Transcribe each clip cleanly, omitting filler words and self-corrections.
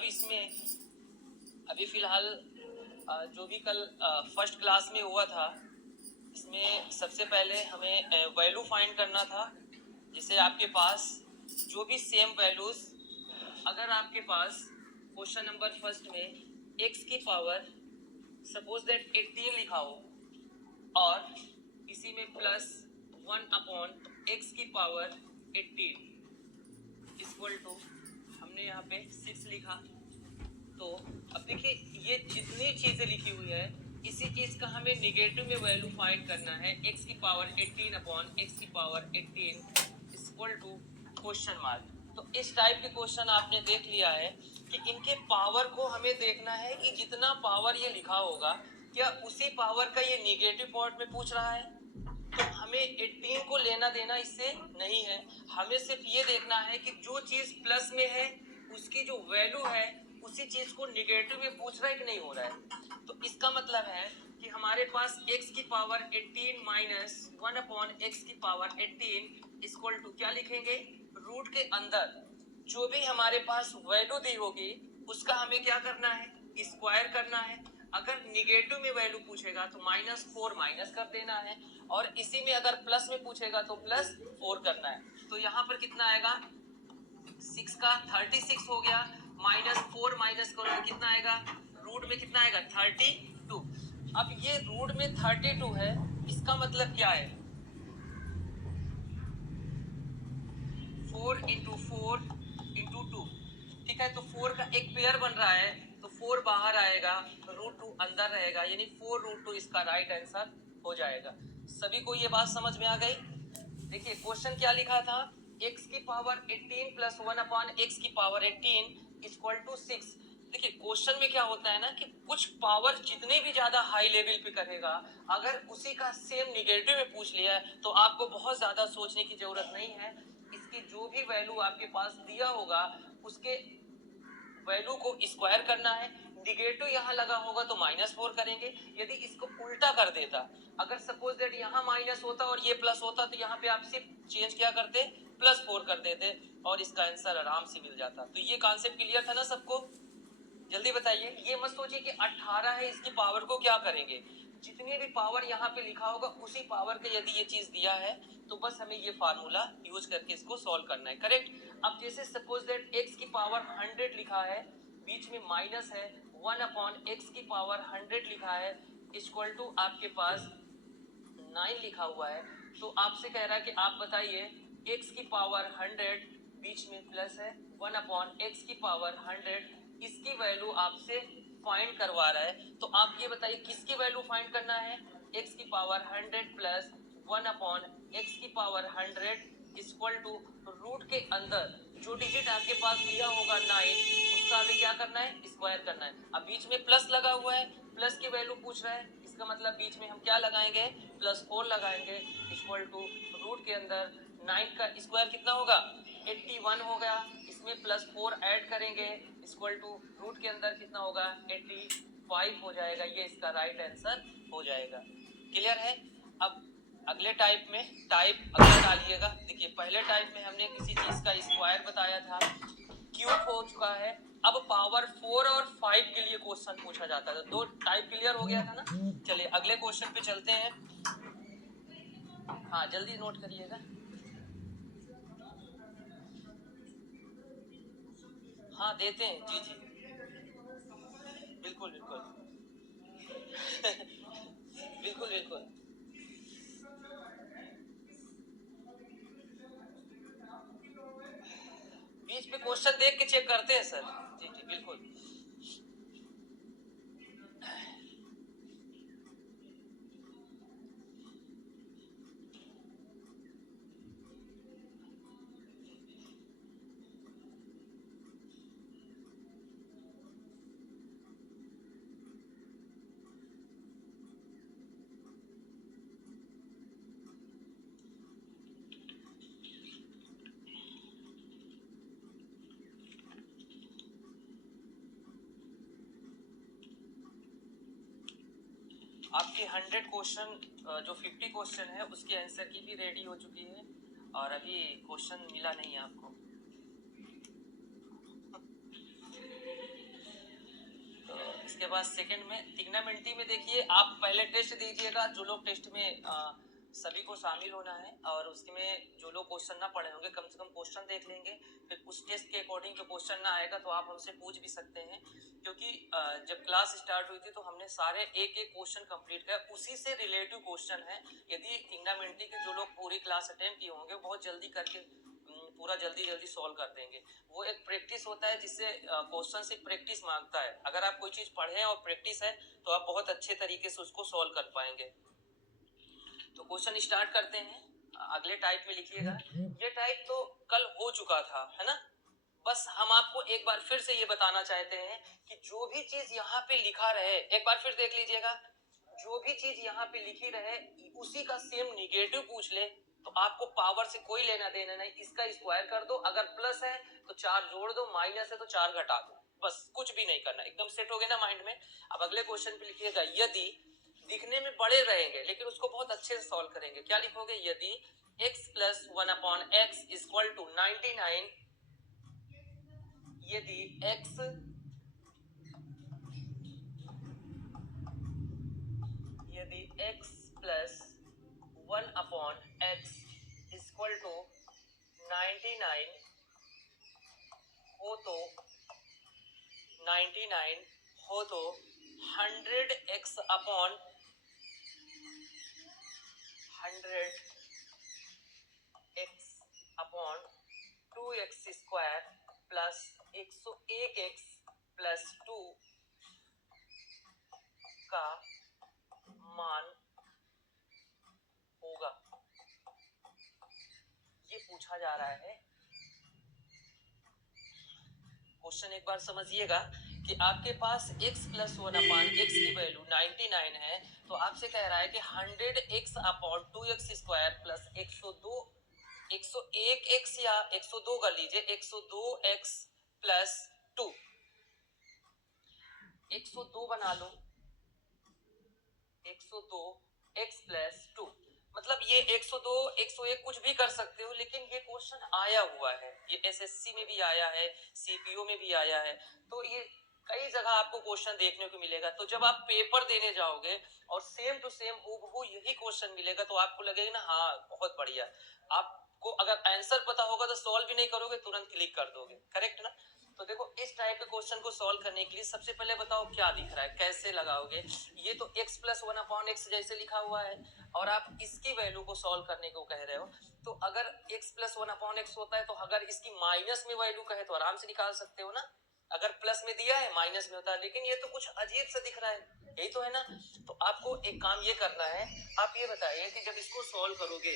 अब इसमें अभी फिलहाल जो भी कल फर्स्ट क्लास में हुआ था, इसमें सबसे पहले हमें वैल्यू फाइंड करना था। जैसे आपके पास जो भी सेम वैल्यूज, अगर आपके पास क्वेश्चन नंबर फर्स्ट में x की पावर सपोज दैट 18 लिखा हो और इसी में प्लस 1/x की पावर 18 इक्वल टू हमने यहाँ पे 6 लिखा। तो अब देखिए ये जितनी चीजें लिखी हुई है, इसी चीज का हमें निगेटिव में वैल्यू फाइंड करना है। x की पावर 18/x की power 18 equal to question mark. तो इस टाइप के क्वेश्चन आपने देख लिया है कि इनके पावर को हमें देखना है कि जितना पावर ये लिखा होगा क्या उसी पावर का ये निगेटिव पार्ट में पूछ रहा है। तो हमें 18 को लेना देना इससे नहीं है, हमें सिर्फ ये देखना है कि जो चीज प्लस में है उसकी जो वैल्यू है उसी चीज को निगेटिव में पूछ रहा है कि नहीं हो रहा है। तो इसका मतलब है कि हमारे पास x की पावर 18 माइनस 1/x की पावर 18 इक्वल टू क्या लिखेंगे, रूट के अंदर जो भी हमारे पास वैल्यू दी होगी उसका हमें क्या करना है, स्क्वायर करना है। अगर निगेटिव में वैल्यू पूछेगा तो -4 माइनस कर देना है, और इसी में अगर प्लस में पूछेगा तो +4 करना है। तो यहाँ पर कितना आएगा, 6 का 36 हो गया, -4 माइनस करो तो कितना आएगा, रूट में कितना आएगा 32। अब ये रूट में 32 है, इसका मतलब क्या है, 4 × 4 × 2, ठीक है। तो 4 का एक पेयर बन रहा है तो 4 बाहर आएगा, √2 अंदर रहेगा, यानी 4√2 इसका राइट आंसर हो जाएगा। सभी को ये बात समझ में आ गई। देखिए क्वेश्चन क्या लिखा था, x की पावर 18 प्लस 1/x की पावर 18 इक्वल टू 6। देखिए क्वेश्चन में क्या होता है ना कि कुछ पावर जितने भी ज्यादा हाई लेवल पे करेगा, अगर उसी का सेम निगेटिव में पूछ लिया है तो आपको बहुत ज्यादा सोचने की जरूरत नहीं है। इसकी जो भी वैल्यू आपके पास दिया होगा उसके वैल्यू को स्क्वायर करना है। निगेटिव यहाँ लगा होगा तो -4 करेंगे। यदि इसको उल्टा कर देता, अगर सपोज दैट यहाँ माइनस होता और ये प्लस होता तो यहाँ पे आप सिर्फ चेंज क्या करते, +4 कर देते और इसका आंसर आराम से मिल जाता। तो ये कॉन्सेप्ट क्लियर था ना सबको, जल्दी बताइए। ये मत सोचिए कि 18 है इसकी पावर को क्या करेंगे, जितनी भी पावर यहाँ पे लिखा होगा उसी पावर का यदि ये चीज दिया है तो बस हमें ये फार्मूला यूज करके इसको सॉल्व करना है, करेक्ट। अब जैसे सपोज दैट x की पावर 100 लिखा है, बीच में माइनस है, 1/x की पावर 100 लिखा है इक्वल टू आपके पास 9 लिखा हुआ है। तो आपसे कह रहा है कि आप बताइए x की पावर 100 बीच में प्लस है, 1/x की पावर 100, इसकी वैल्यू आपसे फाइंड करवा रहा है। तो आप ये बताइए किसकी वैल्यू फाइंड करना है, x की पावर 100 प्लस 1/x की पावर 100 इक्वल टू रूट के अंदर जो डिजिट आपके पास दिया होगा 9, उसका हमें क्या करना है, स्क्वायर करना है। अब बीच में प्लस लगा हुआ है, प्लस की वैल्यू पूछ रहा है, इसका मतलब बीच में हम क्या लगाएंगे, +4 लगाएंगे इक्वल टू रूट के अंदर 9 का स्क्वायर कितना होगा, 81 हो गया। इसमें +4 ऐड करेंगे इक्वल टू रूट के अंदर कितना होगा, 85 हो जाएगा। ये इसका राइट आंसर हो जाएगा। क्लियर है। अब अगले टाइप में टाइप अगला डालिएगा। देखिए पहले टाइप में हमने किसी चीज का स्क्वायर बताया था, क्यूब हो चुका है। अब पावर 4 और 5 के लिए क्वेश्चन पूछा जाता है। दो टाइप क्लियर हो गया था ना। चलिए अगले क्वेश्चन पे चलते हैं। हाँ जल्दी नोट करिएगा। हाँ देते हैं, जी जी बिल्कुल बिल्कुल बिल्कुल बिल्कुल। बीच पे क्वेश्चन देख के चेक करते हैं सर, जी जी बिल्कुल। आपके 100 क्वेश्चन, जो 50 क्वेश्चन है उसके आंसर की भी रेडी हो चुकी है, और अभी क्वेश्चन मिला नहीं है आपको। तो इसके बाद सेकंड में ट्रिग्नोमेट्री में देखिए, आप पहले टेस्ट दीजिएगा, जो लोग टेस्ट में सभी को शामिल होना है, और उसमें जो लोग क्वेश्चन ना पढ़े होंगे कम से कम क्वेश्चन देख लेंगे, फिर उस टेस्ट के अकॉर्डिंग जो क्वेश्चन ना आएगा तो आप हमसे पूछ भी सकते हैं, क्योंकि जब क्लास स्टार्ट हुई थी तो हमने सारे एक एक क्वेश्चन कंप्लीट किया, उसी से रिलेटिव क्वेश्चन है। यदि ट्रिग्नोमेट्री के जो लोग पूरी क्लास अटेम्प्ट किए होंगे बहुत जल्दी करके पूरा जल्दी जल्दी सॉल्व कर देंगे। वो एक प्रैक्टिस होता है, जिससे क्वेश्चन से प्रैक्टिस मांगता है। अगर आप कोई चीज पढ़े और प्रैक्टिस है तो आप बहुत अच्छे तरीके से उसको सॉल्व कर पाएंगे। तो क्वेश्चन स्टार्ट करते हैं। अगले टाइप में लिखिएगा। ये टाइप तो कल हो चुका था, है ना। बस हम आपको एक बार फिर से ये बताना चाहते हैं कि जो भी चीज यहाँ पे लिखा रहे, एक बार फिर देख लीजिएगा, जो भी चीज यहाँ पे लिखी रहे उसी का सेम निगेटिव पूछ ले तो आपको पावर से कोई लेना देना नहीं, इसका स्क्वायर कर दो, अगर प्लस है तो 4 जोड़ दो, माइनस है तो 4 घटा दो, बस कुछ भी नहीं करना। एकदम सेट हो गया ना माइंड में। अब अगले क्वेश्चन पे लिखिएगा, यदि दिखने में बड़े रहेंगे लेकिन उसको बहुत अच्छे से सॉल्व करेंगे। क्या लिखोगे? यदि x plus 1/x equal to 99, यदि x plus 1/x equal to 99 हो तो 100x upon 2x square plus 101x plus 2 का मान होगा। ये पूछा जा रहा है। क्वेश्चन एक बार समझिएगा कि आपके पास x प्लस 1/x की वैल्यू 99 है, तो आपसे कह रहा है कि 100x upon 2x square plus 101x या 102 कर लीजिए, 102x प्लस 2, 102 बना लो, 102x प्लस 2, मतलब ये 102 101 कुछ भी कर सकते हो, लेकिन ये क्वेश्चन आया हुआ है, ये एसएससी में भी आया है, सीपीओ में भी आया है, तो ये कई जगह आपको क्वेश्चन देखने को मिलेगा। तो जब आप पेपर देने जाओगे और सेम टू सेम हूबहू यही क्वेश्चन मिलेगा तो आपको लगेगा ना हाँ बहुत बढ़िया। आपको अगर आंसर पता होगा तो सॉल्व भी नहीं करोगे, तुरंत क्लिक कर दोगे, करेक्ट ना। तो देखो इस टाइप के क्वेश्चन को सॉल्व करने के लिए सबसे पहले बताओ क्या दिख रहा है, कैसे लगाओगे। ये तो x प्लस 1/x जैसे लिखा हुआ है और आप इसकी वैल्यू को सॉल्व करने को कह रहे हो, तो अगर x प्लस 1/x होता है तो अगर इसकी माइनस में वैल्यू कहे तो आराम से निकाल सकते हो ना। अगर प्लस में दिया है माइनस में होता है, लेकिन ये तो कुछ अजीब सा दिख रहा है, यही तो है ना। तो आपको एक काम ये करना है, आप ये बताइए कि जब इसको सॉल्व करोगे,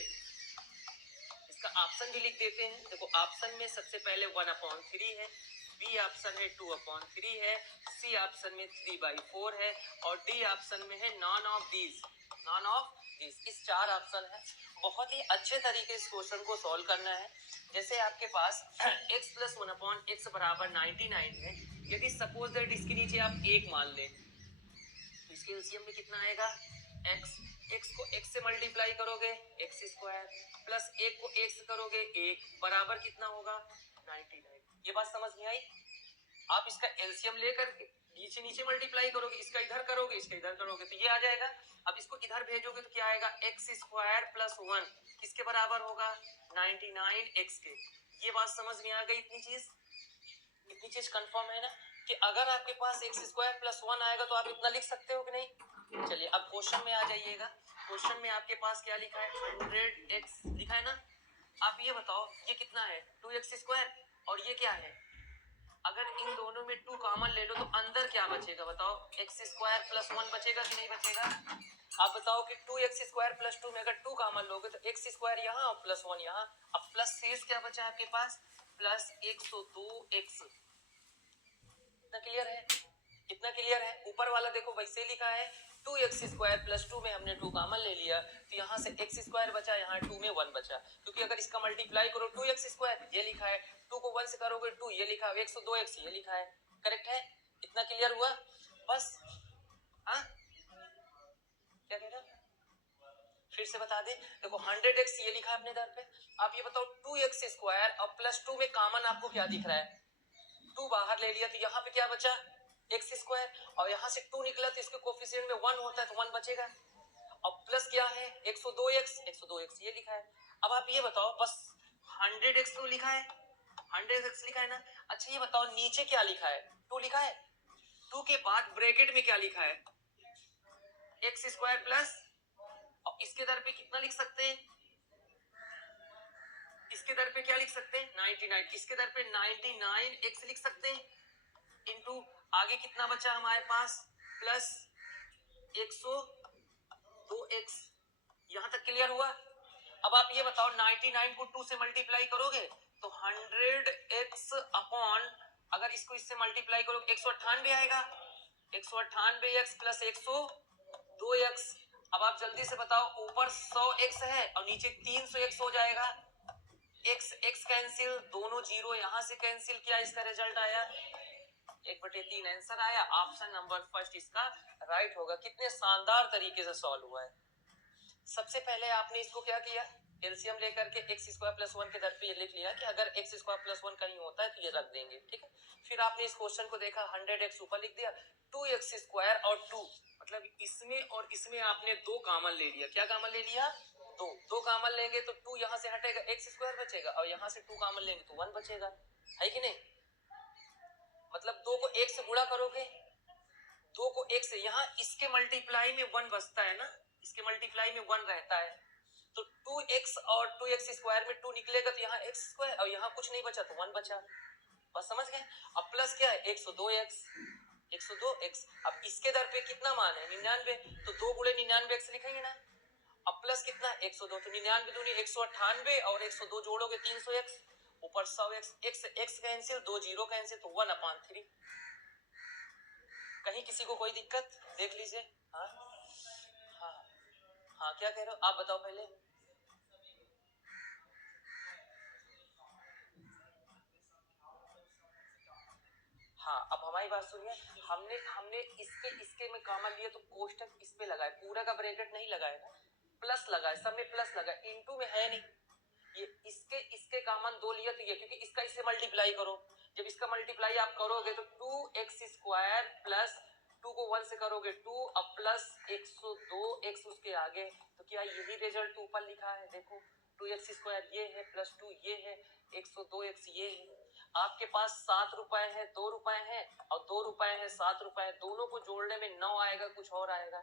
इसका ऑप्शन भी लिख देते हैं। देखो ऑप्शन में सबसे पहले 1/3 है, बी ऑप्शन है 2/3 है, सी ऑप्शन में 3/4 है और डी ऑप्शन में है नॉन ऑफ दीज। इस 4 ऑप्शन है। बहुत ही अच्छे तरीके से क्वेश्चन को सॉल्व करना है। जैसे आपके पास x प्लस 1/x बराबर 99 है, यदि सपोज दैट इसके नीचे आप 1 मान लें तो इसके एलसीएम में कितना आएगा? x को x से मल्टीप्लाई करोगे x स्क्वायर प्लस 1 को x करोगे 1 बराबर कितना होगा? 99। ये बात समझ में आई? आप इसका एलसीएम लेकर नीचे नीचे मल्टीप्लाई करोगे, इसका इधर करोगे इसका इधर करोगे तो ये आ जाएगा। अब इसको इधर भेजोगे तो क्या आएगा? x स्क्वायर प्लस 1 किसके बराबर होगा? 99x के। ये बात समझ में आ गई? इतनी चीज कंफर्म है ना कि अगर आपके पास x स्क्वायर प्लस 1 आएगा तो आप इतना लिख सकते हो कि नहीं। चलिए अब क्वेश्चन में आ जाइएगा। क्वेश्चन में आपके पास क्या लिखा है? 100x लिखा है ना। आप ये बताओ ये कितना है? 2x स्क्वायर और ये क्या है? अगर इन दोनों में 2 कॉमन ले लो तो अंदर क्या बचेगा बताओ? x स्क्वायर प्लस 1 बचेगा कि नहीं बचेगा? आप बताओ कि 2x स्क्वायर प्लस 2 में अगर 2 कॉमन लोगे तो x स्क्वायर यहाँ और प्लस 1 यहाँ। अब प्लस शेष क्या बचा आपके पास? Plus 102x। इतना क्लियर है? इतना क्लियर है? ऊपर वाला देखो वैसे लिखा है 2x स्क्वायर प्लस 2 में हमने 2 कॉमन ले लिया तो यहाँ से x स्क्वायर बचा, यहाँ 2 में 1 बचा, क्योंकि अगर इसका मल्टीप्लाई करो 2x स्क्वायर ये लिखा है, 2 को 1 से करोगे 2 ये लिखा है, 102x ये लिखा है, करेक्ट है? इतना क्लियर हुआ? बस हाँ क्या कह रहे हो? फिर से बता दे। देखो 100x ये लिखा है अपने दर पे। आप ये बताओ 2x स्क्वायर और प्लस 2 में कॉमन आपको क्या दिख रहा है? 2 बाहर ले लिया तो यहाँ पे क्या बचा? एक्स स्क्वायर, और यहाँ से 2 निकला तो इसके कोफिशिएंट में 1 होता है तो 1 बचेगा। अब प्लस क्या है 102x ये लिखा है। अब आप ये बताओ, बस 100x तो लिखा है, 100x लिखा है ना। अच्छा ये बताओ नीचे क्या लिखा है, 2 लिखा है, 2 के बाद ब्रैकेट में क्या लिखा है, एक्स स्क्वायर प्लस, और इसके दर पे कितना लिख सकते हैं, इसके दर पे क्या लिख सकते हैं 99, इसके दर पे 99x लिख सकते हैं, इनटू आगे कितना बचा हमारे पास प्लस 102x। यहां तक क्लियर हुआ। अब आप ये बताओ 99 को 2 से मल्टीप्लाई करोगे तो 100x अपॉन, अगर इसको इससे मल्टीप्लाई करोगे 198 आएगा, 198x प्लस 102x। अब आप जल्दी से बताओ, ऊपर 100x है और नीचे 300x हो जाएगा, x x कैंसिल, दोनों जीरो यहां से कैंसिल किया, इसका रिजल्ट आया 1/3 आंसर आया। ऑप्शन नंबर फर्स्ट इसका राइट होगा। कितने शानदार तरीके से सॉल्व हुआ है। सबसे पहले आपने इसको क्या किया, एलसीएम लेकर के एक्स स्क्वायर प्लस 1 के दर पे ये लिख लिया कि अगर एक्स स्क्वायर प्लस 1 कहीं होता है तो ये रख देंगे, ठीक है। फिर आपने इस क्वेश्चन को देखा, 100x ऊपर लिख दिया, 2x स्क्वायर और 2, मतलब इसमें और इसमें आपने 2 कॉमन ले लिया। क्या कॉमन ले लिया, 2 कॉमन लेंगे तो 2 यहाँ से हटेगा, एक्स स्क्वायर बचेगा, और यहाँ से 2 कॉमन लेंगे तो 1 बचेगा, है कि नहीं। मतलब 2 को 1 से गुणा करोगे, 2 को 1 से, यहाँ इसके मल्टीप्लाई में 1 बचता है ना, इसके मल्टीप्लाई में 1 रहता है, तो 2x और 2x स्क्वायर में 2 निकलेगा तो यहाँ x स्क्वायर, और यहाँ कुछ नहीं बचा तो 1 बचा, बस समझ गए। अब प्लस क्या है 102x, 102x। अब इसके दर पे कितना मान है 99, तो 2 गुणे 99x लिखेंगे ना। अब प्लस कितना 102, तो 99 दूनी 198 और 102 जोड़ोगे 300x, ऊपर 100x, x cancel, 2 zero cancel, तो 1/3। कहीं किसी को कोई दिक्कत देख लीजिए। हाँ हाँ हाँ, क्या कह रहे हो आप बताओ पहले। हाँ अब हमारी बात सुनिए, हमने हमने इसके इसके में कॉमन लिया तो कोष्टक इस पे लगाए, पूरा का ब्रैकेट नहीं लगाए ना, प्लस लगाए, सब में प्लस लगाए, इनटू में है नहीं, ये इसके कॉमन 2 लिया तो ये, क्योंकि इसका इससे मल्टीप्लाई करो, जब इसका मल्टीप्लाई आप करोगे तो 2x स्क्वायर प्लस 2 को 1 से करोगे 2, अब प्लस 102x उसके आगे, तो क्या यही रिजल्ट ऊपर लिखा है, देखो 2x स्क्वायर ये है प्लस 2 ये है, 102x ये है। आपके पास 7 रुपए है, 2 रुपए है, और 2 रुपए है 7 रुपए, दोनों को जोड़ने में 9 आएगा, कुछ और आएगा।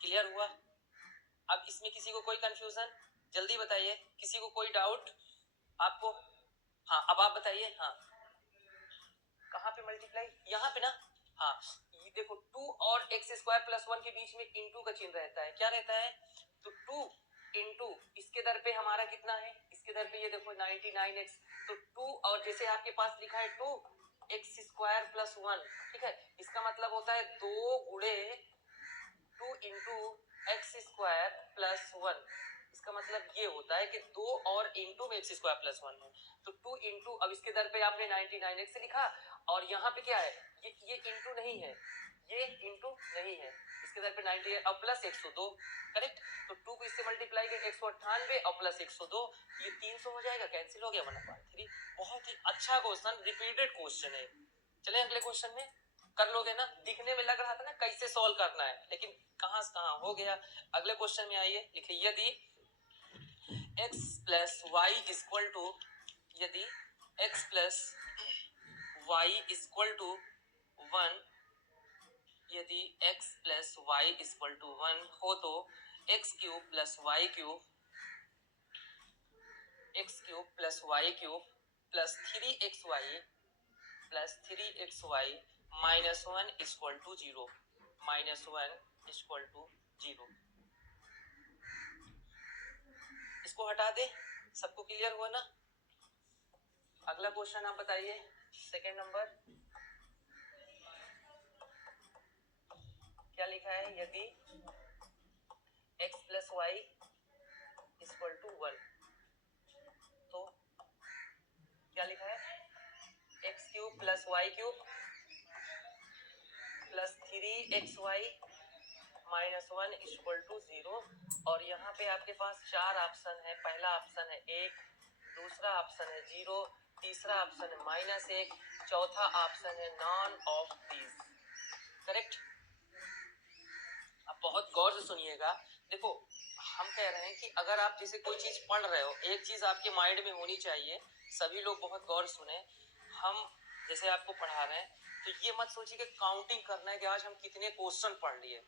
क्लियर हुआ। अब इसमें किसी को कोई कंफ्यूजन, जल्दी बताइए, किसी को कोई डाउट आपको। हाँ अब आप बताइए। हाँ कहाँ पे मल्टीप्लाई, यहाँ पे ना। हाँ ये देखो 2 और x स्क्वायर प्लस 1 के बीच में इनटू का चिन्ह रहता है, क्या रहता है, तो 2 इनटू इसके दर पे हमारा कितना है, इसके दर पे ये देखो 99x, तो 2 और जैसे आपके पास लिखा है 2x स्क्वायर प्लस 1, ठीक है, इसका मतलब होता है 2 गुणे 2 इंटू एक्स स्क्वायर प्लस 1, इसका मतलब ये होता है कि 2 और इंटू में एक्स स्क्वायर प्लस 1 है, तो 2 इंटू, अब इसके दर पे आपने 99x लिखा, और यहाँ पे क्या है, ये इंटू नहीं है, ये इंटू नहीं है, इसके दर पे 98 और प्लस 102, करेक्ट। तो 2 को इससे मल्टीप्लाई करके 198 और प्लस 102, ये 300 हो जाएगा, कैंसिल हो गया 1/3। बहुत ही अच्छा क्वेश्चन, रिपीटेड क्वेश्चन है। चले अगले क्वेश्चन में, कर लोगे ना, दिखने में लग रहा था ना कैसे सॉल्व करना है, लेकिन कहां से कहां हो गया। अगले क्वेश्चन में आइए, लिखिए यदि x plus y equal to, यदि x plus y equal to 1, यदि x plus y equal to 1 हो तो x cube plus y cube, x cube plus y cube plus 3xy plus 3xy minus 1 equal to 0, minus 1 equal to 0। इसको हटा दे, सबको clear हुआ ना। अगला question आप बताइए, सेकंड नंबर क्या लिखा है, यदि x plus y equal to 1, तो क्या लिखा है, x cube plus y cube plus 3xy minus 1 equal to 0, और यहाँ पे आपके पास 4 ऑप्शन है, पहला ऑप्शन है 1, दूसरा ऑप्शन है 0, तीसरा ऑप्शन है -1, चौथा ऑप्शन है नॉन ऑफ दीज, करेक्ट। अब बहुत गौर से सुनिएगा, देखो हम कह रहे हैं कि अगर आप जैसे कोई चीज पढ़ रहे हो, एक चीज आपके माइंड में होनी चाहिए, सभी लोग बहुत गौर सुने। हम जैसे आपको पढ़ा रहे हैं तो ये मत सोचिए कि काउंटिंग करना है कि आज हम कितने क्वेश्चन पढ़ लिए।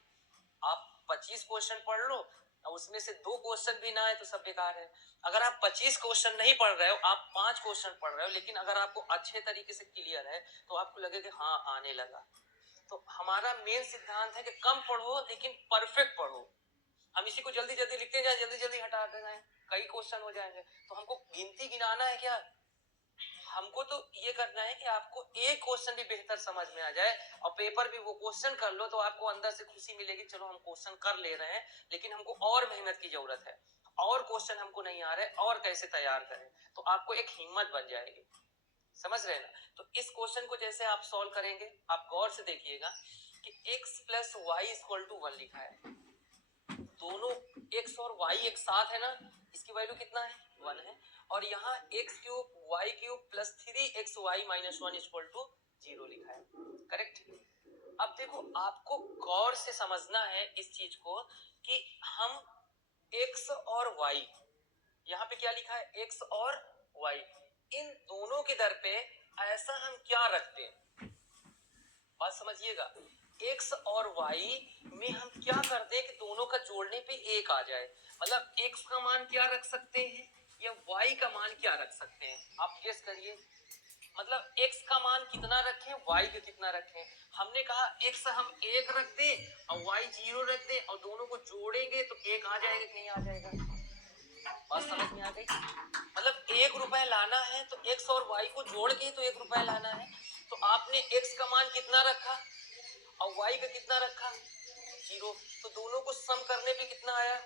आप 25 क्वेश्चन पढ़ लो और उसमें से 2 क्वेश्चन भी ना आए तो सब बेकार है। अगर आप 25 क्वेश्चन नहीं पढ़ रहे हो, आप 5 क्वेश्चन पढ़ रहे हो, लेकिन अगर आपको अच्छे तरीके से क्लियर है तो आपको लगे कि हाँ आने लगा। तो हमारा मेन सिद्धांत है कि कम पढ़ो लेकिन परफेक्ट पढ़ो। हम इसी को जल्दी जल्दी लिखते जाए, जल्दी जल्दी हटाते जाए, कई क्वेश्चन हो जाएंगे। तो हमको गिनती गिनाना है क्या? हमको तो ये करना है कि आपको एक क्वेश्चन भी बेहतर समझ में आ जाए और पेपर भी वो क्वेश्चन कर लो तो आपको अंदर से खुशी मिलेगी, चलो हम क्वेश्चन कर ले रहे हैं, लेकिन हमको और मेहनत की जरूरत है, और क्वेश्चन हमको नहीं आ रहे, और कैसे तैयार करें, तो आपको एक हिम्मत बन जाएगी। समझ रहे हैं ना? तो इस क्वेश्चन को जैसे आप सॉल्व करेंगे, आप गौर से देखिएगा कि x plus y equal to 1 लिखा है, दोनों x और y एक साथ है ना, इसकी वैल्यू कितना है 1 है, और यहाँ x cube y cube plus 3xy minus 1 equal to 0 लिखा है, करेक्ट। अब देखो आपको गौर से समझना है इस चीज को कि हम x और y, यहाँ पे क्या लिखा है x और y, इन दोनों के दर पे ऐसा हम क्या रखते हैं, बात समझिएगा। x और y में हम क्या करते हैं कि दोनों का जोड़ने पे 1 आ जाए, मतलब x का मान क्या रख सकते हैं या y का मान क्या रख सकते हैं, आप गेस करिए। मतलब x का मान कितना रखें, y का कितना रखें। हमने कहा x हम 1 रख दे और y 0 रख दे और दोनों को जोड़ेंगे तो 1 आ जाएगा कि नहीं आ जाएगा, बात समझ में आ गई। मतलब 1 रुपए लाना है तो x और y को जोड़ के तो 1 रुपए लाना है, तो आपने x का मान कितना रखा और y का कितना रखा 0, तो दोनों को सम करने पे कितना आया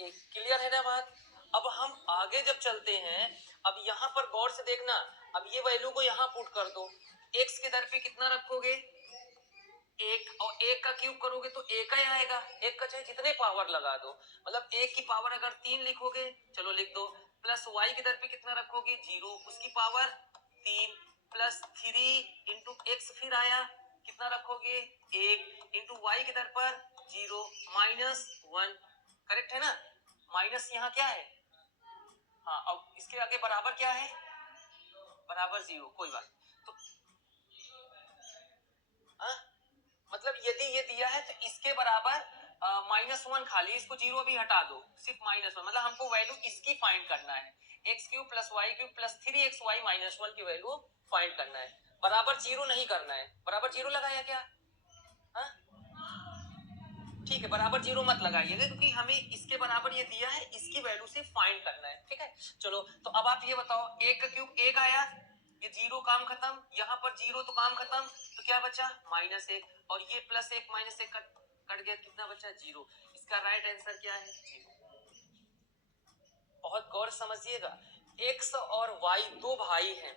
1। क्लियर है ना बात? अब हम आगे जब चलते हैं, अब यहाँ पर गौर से देखना, अब ये वैल्यू को यहाँ पुट कर दो, x के दर पे कितना रखोगे 1, और 1 का क्यूब करोगे तो 1 का ही आएगा, 1 का चाहे जितने पावर लगा दो, मतलब 1 की पावर अगर 3 लिखोगे, चलो लिख दो, प्लस y के दर पे कितना रखोगे 0, उसकी पावर 3, प्लस 3 इंटू एक्स फिर आया कितना रखोगे 1, इंटू वाई के दर पर 0 माइनस 1, करेक्ट है ना। माइनस यहाँ क्या है, हाँ, अब इसके आगे बराबर क्या है, बराबर 0, कोई बात। तो हाँ, मतलब यदि ये दिया है तो इसके बराबर -1 खाली, इसको 0 भी हटा दो, सिर्फ -1, मतलब हमको वैल्यू इसकी फाइंड करना है, x cube plus y cube plus 3xy -1 की वैल्यू फाइंड करना है, बराबर 0 नहीं करना है। बराबर 0 लगाया क्या, हाँ ठीक है, बराबर 0 मत लगाइएगा क्योंकि हमें इसके बराबर ये दिया है, इसकी वैल्यू से फाइंड करना है, ठीक है। चलो तो अब आप ये बताओ, 1 का क्यूब 1 आया, ये 0 काम खत्म, यहाँ पर 0 तो काम खत्म, तो क्या बचा -1, और ये +1 -1 कट गया, कितना बचा 0। इसका राइट आंसर क्या है 0। बहुत गौर समझिएगा, x और y दो भाई हैं,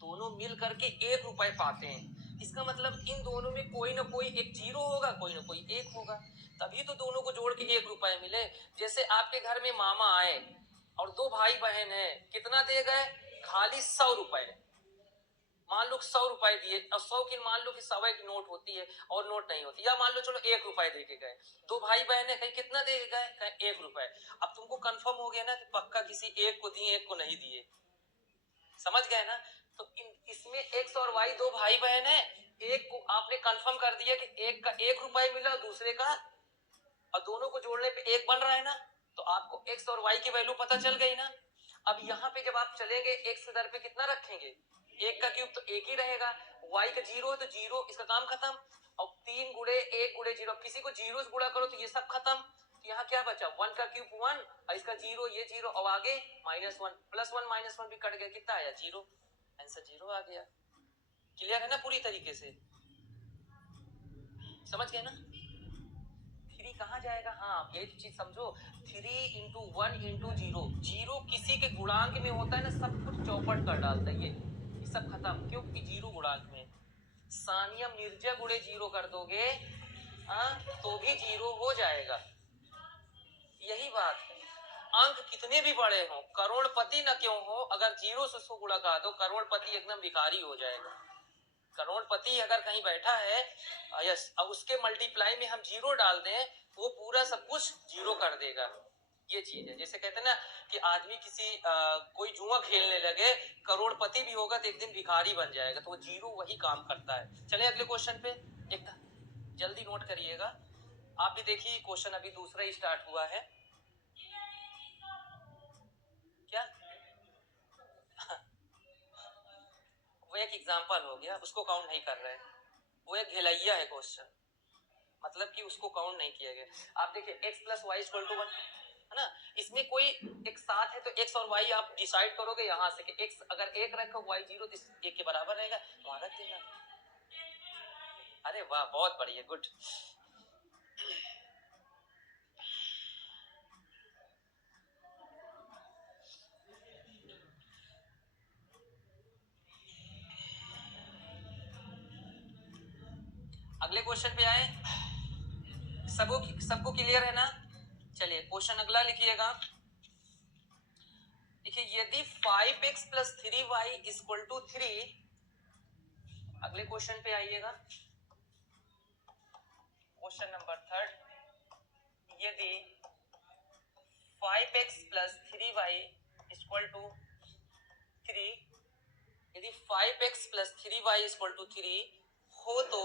दोनों मिल करके 1 रुपए पाते हैं, इसका मतलब इन दोनों में कोई ना कोई एक 0 होगा, कोई ना कोई 1 होगा, तभी तो दोनों को जोड़ के 1 रुपए मिले। जैसे आपके घर में मामा आए और 2 भाई बहन हैं, कितना दे गए, खाली 100 रुपए, मान लो 100 रुपए दिए, और 100 की मान लो कि 100 की नोट होती है और नोट नहीं होती, या मान लो चलो 1 रुपए दे के गए, 2 भाई बहन है, कहीं कितना दे गए, कहीं 1 रुपए। अब तुमको कंफर्म हो गया ना कि पक्का किसी एक को दिए, एक को नहीं दिए, समझ गए ना। तो इसमें x और y दो भाई बहन है, एक को आपने कंफर्म कर दिया कि एक का 1 रुपए मिला, दूसरे का, और दोनों को जोड़ने पे 1 बन रहा है ना, तो आपको x और y की वैल्यू पता चल गई ना। अब यहाँ पे जब आप चलेंगे, x के दर पे कितना रखेंगे, 1 का क्यूब तो 1 ही रहेगा, y का 0 है तो 0, इसका काम खत्म, और 3 गुणे 1 गुणे 0, किसी को 0 से गुणा करो तो ये सब खत्म, तो यहाँ क्या बचा 1 का क्यूब 1 और इसका 0, ये 0, और आगे -1, +1 -1 भी कट गया, कितना आया 0, आंसर 0 आ गया। क्लियर है ना पूरी तरीके से, समझ गए ना। 3 कहाँ जाएगा, हाँ यही तो चीज समझो, 3 इंटू 1 इंटू 0, 0 किसी के गुणांक में होता है ना, सब कुछ चौपट कर डालता है, ये सब खत्म, क्योंकि 0 गुणांक में। सानिया मिर्जा गुणे 0 कर दोगे तो भी 0 हो जाएगा, यही बात है। अंक कितने भी बड़े हों, करोड़पति न क्यों हो, अगर जीरो से उसको गुणा कर दो करोड़पति एकदम भिखारी हो जाएगा। करोड़पति अगर कहीं बैठा है, यस, अब उसके मल्टीप्लाई में हम जीरो डाल दें वो पूरा सब कुछ जीरो कर देगा। ये चीज है, जैसे कहते हैं ना कि आदमी किसी कोई जुआ खेलने लगे, करोड़पति भी होगा तो एक दिन भिखारी बन जाएगा, तो वो जीरो वही काम करता है। चले अगले क्वेश्चन पे, एक जल्दी नोट करिएगा। आप भी देखिए क्वेश्चन अभी दूसरा ही स्टार्ट हुआ है। क्या वो एक एग्जाम्पल हो गया, उसको काउंट नहीं कर रहे हैं, वो एक घेलैया है क्वेश्चन, मतलब कि उसको काउंट नहीं किया गया। आप देखिए x plus y equal to 1 है ना, इसमें कोई एक साथ है तो x और y आप डिसाइड करोगे यहाँ से कि x अगर एक रखो y 0 तो 1 के बराबर रहेगा, वहां रख देना। अरे वाह, बहुत बढ़िया, गुड। अगले क्वेश्चन पे आए, सबको क्लियर है ना? चलिए क्वेश्चन अगला लिखिएगा। देखिए यदि 5x plus 3y equal to 3, अगले क्वेश्चन पे आइएगा, क्वेश्चन नंबर 3, यदि 5x plus 3y equal to 3, यदि 5x plus 3y equal to 3 हो तो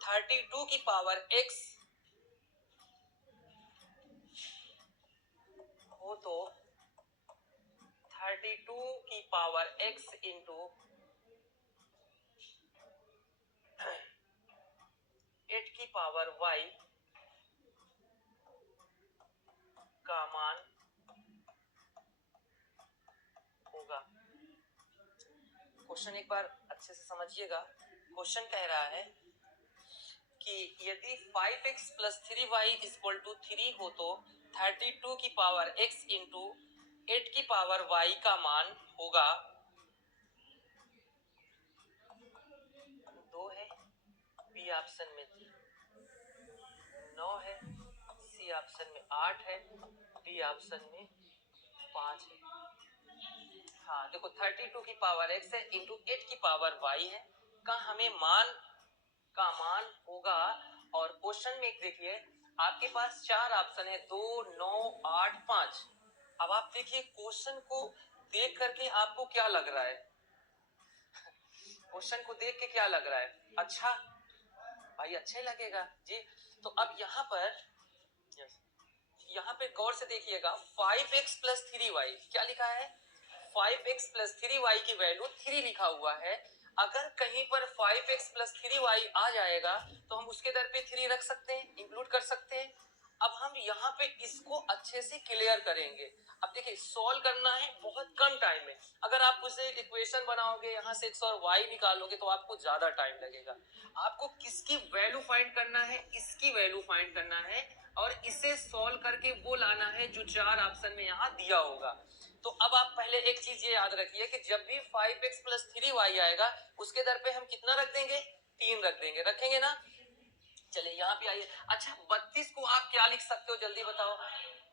32 की पावर x हो तो 32 की पावर x इंटू 8 की पावर y का मान होगा। क्वेश्चन एक बार अच्छे से समझिएगा। क्वेश्चन कह रहा है कि यदि 5x plus 3y equal to 3 हो तो 32 की पावर x इंटू 8 की पावर y का मान होगा। 2 है, बी ऑप्शन में 9 है, सी ऑप्शन में 8 है, डी ऑप्शन में 5 है। हाँ देखो 32 की पावर x है इंटू 8 की पावर y है का हमें मान होगा। और क्वेश्चन में देखिए आपके पास 4 ऑप्शन है, 2, 9, 8, 5। अब आप देखिए क्वेश्चन को देख करके आपको क्या लग रहा है? क्वेश्चन को देख के क्या लग रहा है? अच्छा भाई, अच्छा ही लगेगा जी। तो अब यहाँ पे गौर से देखिएगा, 5x प्लस 3y क्या लिखा है? 5x प्लस 3y की वैल्यू 3 लिखा हुआ है। अगर कहीं पर 5x प्लस 3y आ जाएगा तो हम उसके दर पे 3 रख सकते हैं, इंक्लूड कर सकते हैं। अब हम यहाँ पे इसको अच्छे से क्लियर करेंगे। अब देखिए सॉल्व करना है बहुत कम टाइम में। अगर आप उसे इक्वेशन बनाओगे, यहाँ से x और y निकालोगे तो आपको ज्यादा टाइम लगेगा। आपको किसकी वैल्यू फाइंड करना है? इसकी वैल्यू फाइंड करना है और इसे सॉल्व करके वो लाना है जो 4 ऑप्शन में यहाँ दिया होगा। तो अब आप पहले एक चीज ये याद रखिए कि जब भी 5x प्लस 3y आएगा उसके दर पे हम कितना रख देंगे? 3 रख देंगे, रखेंगे ना? चलिए यहाँ पे आइए। अच्छा 32 को आप क्या लिख सकते हो, जल्दी बताओ?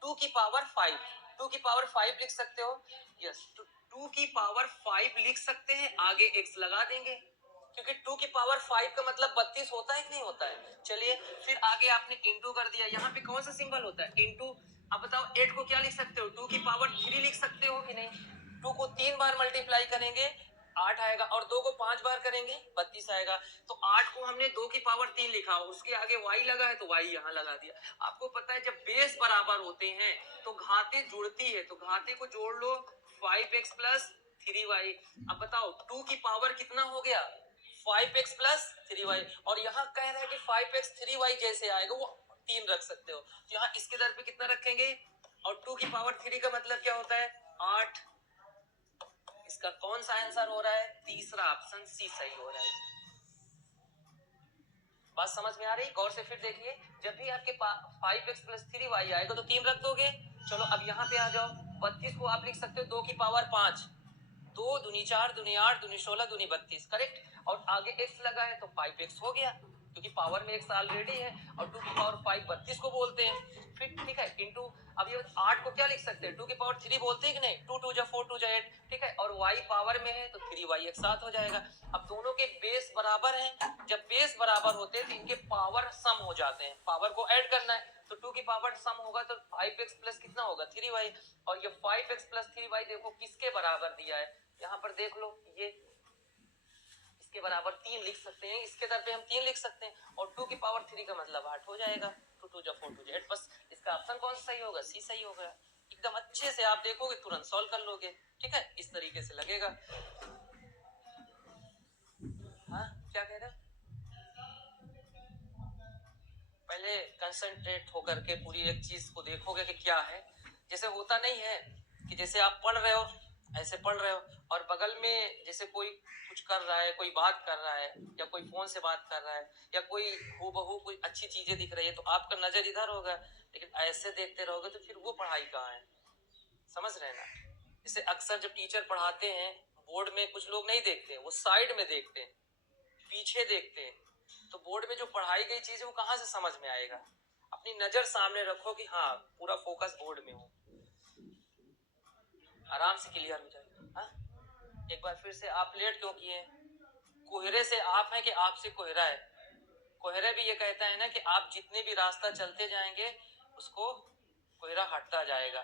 2 की पावर 5, 2 की पावर 5 लिख सकते हो। यस, 2 की पावर 5 लिख सकते हैं, आगे x लगा देंगे क्योंकि 2 की पावर 5 का मतलब 32 होता है कि नहीं होता है। चलिए फिर आगे आपने इंटू कर दिया, यहाँ पे कौन सा सिंबल होता है? इंटू। अब बताओ 8 को क्या लिख सकते हो? 2 की पावर 3 लिख सकते हो कि नहीं? 2 को 3 बार मल्टीप्लाई करेंगे 8 आएगा और 2 को 5 बार करेंगे 32 आएगा। तो 8 को हमने 2 की पावर 3 लिखा, उसके आगे y लगा है तो y यहाँ लगा दिया। आपको पता है जब बेस बराबर होते हैं तो घाते जुड़ती है, तो घाते को जोड़ लो 5x प्लस 3y। अब बताओ 2 की पावर कितना हो गया? 5x plus 3y। और यहाँ कह रहा है कि 5x 3y जैसे आएगा वो 3 रख सकते हो, तो यहाँ इसके दर पे कितना रखेंगे? और 2 की पावर 3 का मतलब क्या होता है? 8। इसका कौन सा आंसर हो रहा है? तीसरा ऑप्शन सी सही हो रहा है। बात समझ में आ रही? गौर से फिर देखिए, जब भी आपके पास 5x प्लस 3y आएगा तो 3 रख दोगे। चलो अब यहाँ पे आ जाओ, 32 को आप लिख सकते हो 2 की पावर 5, 2 दूनी 4 दूनी 8 दूनी 16 दूनी 32, करेक्ट। और आगे x लगा है तो 5x हो गया। क्योंकि पावर में x ऑलरेडी है और 2 की पावर 5 32 को बोलते हैं। फिर ठीक है इनटू, अब ये 8 को क्या लिख सकते हैं 2 की पावर 3 बोलते हैं कि नहीं, 2 2 जा 4 2 जा 8, ठीक है, और y पावर में है तो 3y एक साथ हो जाएगा। अब दोनों के बेस बराबर हैं, जब बेस बराबर होते हैं तो इनके पावर सम हो जाते हैं, पावर को ऐड करना है तो 2 की पावर सम होगा तो 5x प्लस कितना होगा 3y, और ये 5x प्लस 3y देखो किसके बराबर दिया है, यहाँ पर देख लो, ये इसके बराबर 3 लिख सकते हैं, इसके दर पे हम 3 लिख सकते हैं, और 2 की पावर 3 का मतलब 8 हो जाएगा, 2 2 जा 4 2 जा 8, बस इसका ऑप्शन कौन सा सही होगा, सी सही होगा। एकदम अच्छे से आप देखोगे तुरंत सॉल्व कर लोगे, ठीक है, इस तरीके से लगेगा। हाँ क्या कह रहे हो, पहले कंसंट्रेट होकर के पूरी एक चीज को देखोगे कि क्या है। जैसे होता नहीं है कि जैसे आप पढ़ रहे हो, ऐसे पढ़ रहे हो और बगल में जैसे कोई कुछ कर रहा है, कोई बात कर रहा है या कोई फोन से बात कर रहा है या कोई हूबहू कोई अच्छी चीजें दिख रही है तो आपका नजर इधर होगा, लेकिन ऐसे देखते रहोगे तो फिर वो पढ़ाई कहाँ है, समझ रहे हैं ना। जैसे अक्सर जब टीचर पढ़ाते हैं बोर्ड में कुछ लोग नहीं देखते, वो साइड में देखते हैं, पीछे देखते हैं, तो बोर्ड में जो पढ़ाई गई चीज है वो कहाँ से समझ में आएगा। अपनी नजर सामने रखो कि हाँ पूरा फोकस बोर्ड में हो, आराम से क्लियर हो जाएगा। हाँ एक बार फिर से, आप लेट क्यों किए, कोहरे से आप हैं कि आपसे कोहरा है। कोहरा भी ये कहता है ना कि आप जितने भी रास्ता चलते जाएंगे उसको कोहरा हटता जाएगा,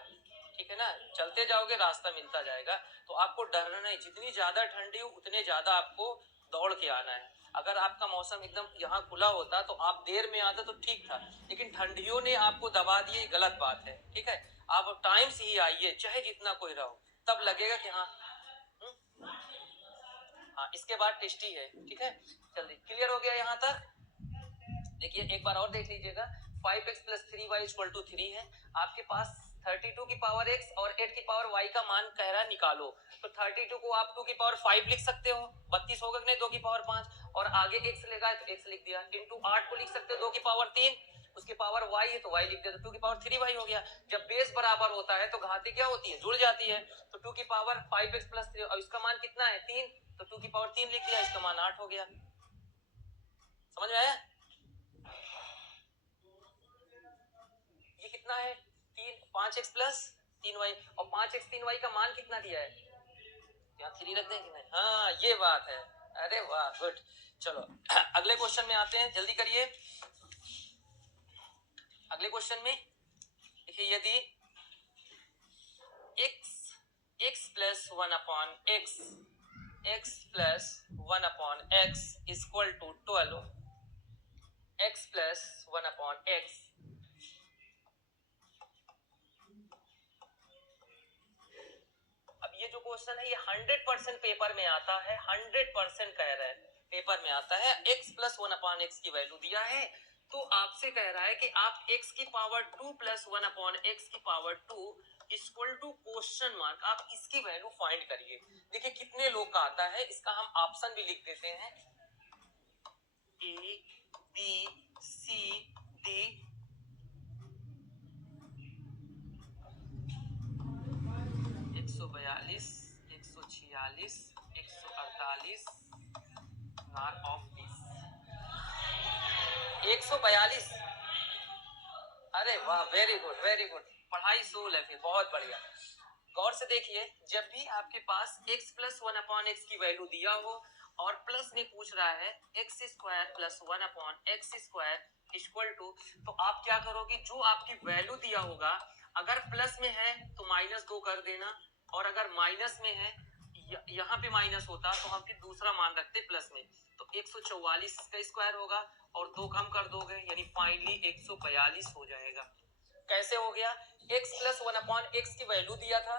ठीक है ना, चलते जाओगे रास्ता मिलता जाएगा। तो आपको डरना नहीं, जितनी ज्यादा ठंडी हो उतने ज्यादा आपको दौड़ के आना है। अगर आपका मौसम एकदम यहाँ खुला होता तो आप देर में आते तो ठीक था, लेकिन ठंडियों ने आपको दबा दिए, गलत बात है, ठीक है। आप टाइम से ही आइए चाहे जितना कोहरा हो, तब लगेगा कि हाँ हाँ इसके बाद टेस्टी है, ठीक है। जल्दी क्लियर हो गया यहाँ तक। देखिए एक बार और देख लीजिएगा, 5x plus 3y equal to 3 है, आपके पास 32 की पावर x और 8 की पावर y का मान कह रहा है निकालो, तो 32 को आप 2 की पावर 5 लिख सकते हो, 32 होगा कि नहीं 2 की पावर 5, और आगे x लेगा तो x लिख दिया, इंटू 8 को लिख सकते हो 2 की पावर 3, उसकी पावर y है तो y लिख दिया, तो 2 की पावर 3y हो गया। जब बेस बराबर होता है तो घाती क्या होती है, जुड़ जाती है, तो 2 की पावर 5x प्लस 3 और इसका मान कितना है 3, तो 2 की पावर 3 लिख दिया, इसका मान 8 हो गया। समझ में आया, ये कितना है 3, 5x प्लस 3y, और 5x 3y का मान कितना दिया है, यहाँ 3 रख दें कि नहीं, हाँ ये बात है, अरे वाह गुड। चलो अगले क्वेश्चन में आते हैं, जल्दी करिए। अगले क्वेश्चन में देखिए, यदि x plus 1 upon x plus 1 upon x equal to 12, x plus 1 upon x, अब ये जो क्वेश्चन है ये 100% पेपर में आता है, 100% कह रहा है पेपर में आता है, x प्लस 1 अपॉन x की वैल्यू दिया है, तो आपसे कह रहा है कि आप x की पावर 2 प्लस 1 अपॉन x की power 2 equal to question mark, आप इसकी वैल्यू फाइंड करिए। देखिए कितने लोग का आता है, इसका हम ऑप्शन भी लिख देते हैं, A B C D 142 146 148 of 142, अरे वाह वेरी गुड वेरी गुड, पढ़ाई सोल है फिर, बहुत बढ़िया। गौर से देखिए, जब भी आपके पास x प्लस 1 अपॉन एक्स की वैल्यू दिया हो और प्लस में पूछ रहा है x square plus 1 upon x square equal to, तो आप क्या करोगे, जो आपकी वैल्यू दिया होगा अगर प्लस में है तो -2 कर देना, और अगर माइनस में है यहाँ पे माइनस होता तो हम फिर दूसरा मान रखते प्लस में, तो 144 का स्क्वायर होगा और 2 कम कर दोगे यानी फाइनली 142 हो जाएगा। कैसे हो गया, x प्लस 1 अपॉन एक्स की वैल्यू दिया था,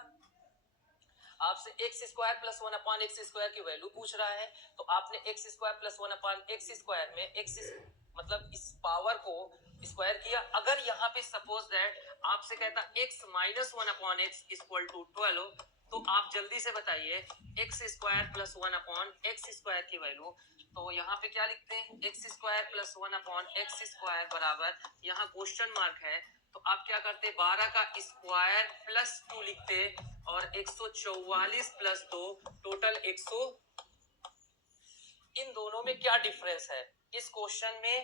आपसे x square plus 1 upon x square की वैल्यू पूछ रहा है, तो आपने x square plus 1 upon x square में एक्स मतलब इस पावर को स्क्वायर किया। अगर यहाँ पे सपोज दैट आपसे कहता x minus 1 upon x equal to 12, तो आप जल्दी से बताइए x square plus 1 upon x square की वैल्यू, तो यहाँ पे क्या लिखते हैं, x square plus 1 upon x square बराबर, यहाँ क्वेश्चन मार्क है तो आप क्या करते, 12 का स्क्वायर प्लस 2 लिखते और 144 प्लस 2 टोटल 100, इन दोनों में क्या डिफरेंस है, इस क्वेश्चन में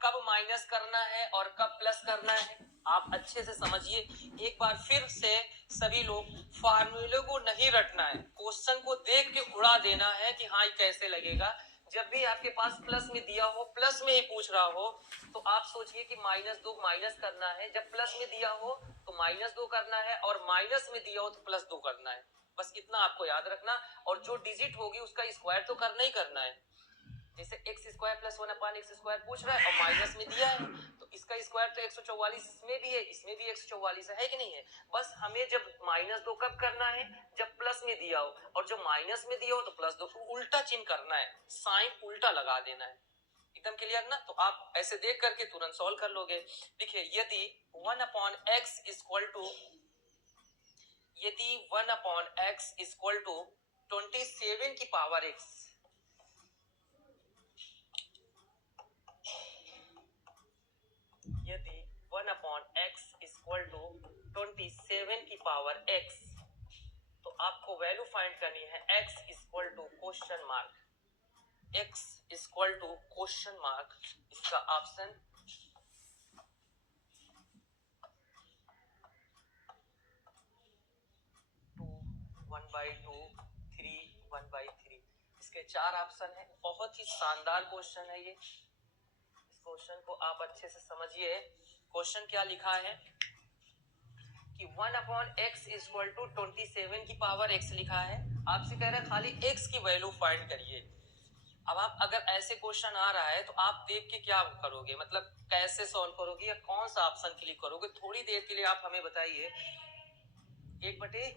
कब माइनस करना है और कब प्लस करना है आप अच्छे से समझिए। एक बार फिर से सभी लोग फार्मूले को नहीं रटना है, क्वेश्चन को देख के उड़ा देना है कि हाँ ये कैसे लगेगा। जब भी आपके पास प्लस में दिया हो, प्लस में ही पूछ रहा हो, तो आप सोचिए कि -2 माइनस करना है। जब प्लस में दिया हो तो -2 करना है, और माइनस में दिया हो तो +2 करना है। बस इतना आपको याद रखना। और जो डिजिट होगी उसका स्क्वायर तो करना ही करना है। जैसे x square plus 1/x square पूछ रहा है और माइनस में दिया है, तो इसका स्क्वायर तो 144 इसमें भी है, इसमें भी 144 है कि नहीं है। बस हमें जब -2 कब करना है, जब प्लस में दिया हो, और जब माइनस में दिया हो तो +2 उल्टा चिन्ह करना है, साइन उल्टा लगा देना है। एकदम क्लियर ना। तो आप ऐसे देख करके तुरंत सॉल्व कर लोगे। देखिए यदि 1/x इक्वल टू, यदि 1/x इक्वल टू 27 की पावर x, यदि 1/x इक्वल टू 27 की पावर x, तो आपको वैल्यू फाइंड करनी है x equal to question mark, x equal to question mark. इसका ऑप्शन 2, 1/2, 3, 1/3। इसके 4 ऑप्शन है। बहुत ही शानदार क्वेश्चन है ये। इस क्वेश्चन को आप अच्छे से समझिए। क्वेश्चन क्या लिखा है कि 1/x इक्वल टू 27 की पावर x लिखा है। आपसे कह रहा है खाली x की वैल्यू फाइंड करिए। अब आप अगर ऐसे क्वेश्चन आ रहा है तो आप देख के क्या करोगे, मतलब कैसे सॉल्व करोगे या कौन सा ऑप्शन क्लिक करोगे, थोड़ी देर के लिए आप हमें बताइए। 1/,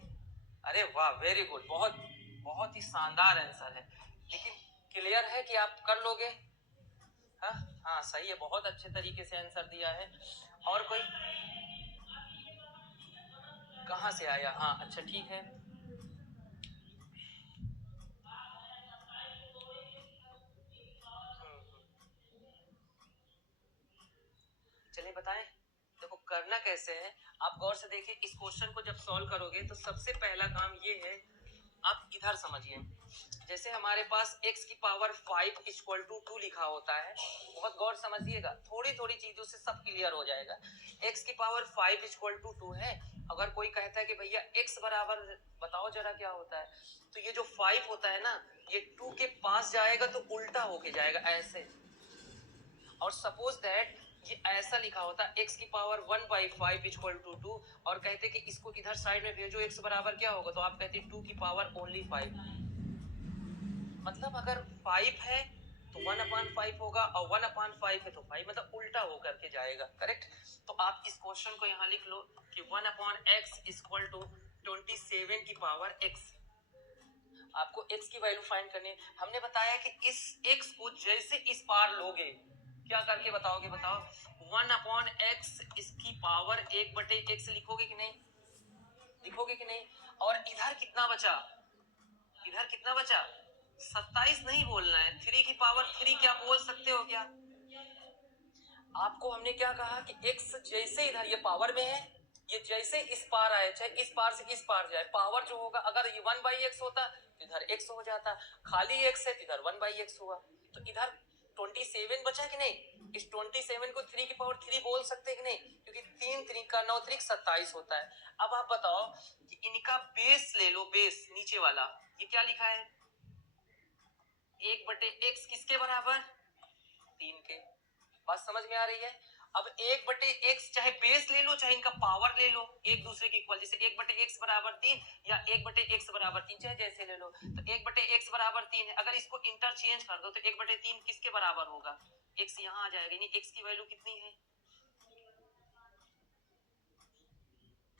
अरे वाह वेरी गुड, बहुत बहुत ही शानदार आंसर है। लेकिन क्लियर है कि आप कर लोगे? हाँ हाँ सही है, बहुत अच्छे तरीके से आंसर दिया है। और कोई कहाँ से आया? हाँ अच्छा ठीक है। चलिए बताएं। देखो करना कैसे है, आप गौर से देखिए। इस क्वेश्चन को जब सॉल्व करोगे तो सबसे पहला काम ये है, आप इधर समझिए। जैसे हमारे पास x की पावर 5 इक्वल टू 2 लिखा होता है, बहुत गौर समझिएगा, थोड़ी थोड़ी चीजों से सब क्लियर हो जाएगा। x की पावर 5 इक्वल टू 2 है। अगर कोई कहता है कि भैया x बराबर बताओ जरा क्या होता है, तो ये जो 5 होता है ना, ये 2 के पास जाएगा तो उल्टा होके जाएगा ऐसे। और सपोज दैट ये ऐसा लिखा होता x की पावर 1/5 इक्वल टू 2, और कहते कि इसको इधर साइड में भेजो x बराबर क्या होगा, तो आप कहते 2 की पावर ओनली 5। मतलब अगर 5 है तो 1/5 होगा, और 1/5 है तो 5, मतलब उल्टा होकर के जाएगा। करेक्ट। तो आप इस क्वेश्चन को यहाँ लिख लो कि 1/x इक्वल टू 27 की पावर x। आपको x की वैल्यू फाइंड करनी है। हमने बताया कि इस x को जैसे इस पार लोगे, क्या करके बताओगे बताओ? 1/x इसकी पावर 1/x लिखोगे कि नहीं? लिखोगे कि नहीं? और इधर कितना बचा? इधर कितना बचा? 27 नहीं बोलना है, 3 की पावर 3 क्या बोल सकते हो क्या? आपको हमने क्या कहा कि x जैसे इधर ये पावर में है, ये जैसे इस पार आए, चाहे इस पार से इस पार जाए, पावर जो होगा, अगर ये 1/x होता तो इधर x हो जाता, खाली x है तो इधर 1/x हुआ। तो इधर 27 बचा कि नहीं? इस 27 को 3 की पावर 3 बोल सकते कि नहीं? क्योंकि 3 3 का 9 3 27 होता है। अब आप बताओ कि इनका बेस ले लो, बेस नीचे वाला, ये क्या लिखा है? 1/x किसके बराबर? 3 के। बात समझ में आ रही है? अब 1/x चाहे बेस ले लो चाहे इनका पावर ले लो, एक दूसरे के इक्वल। जैसे 1/x बराबर 3 या 1/x बराबर 3, चाहे जैसे ले लो। तो 1/x बराबर 3 है, अगर इसको इंटरचेंज कर दो तो 1/3 किसके बराबर होगा? x यहाँ आ जाएगा। यानी x की वैल्यू कितनी है?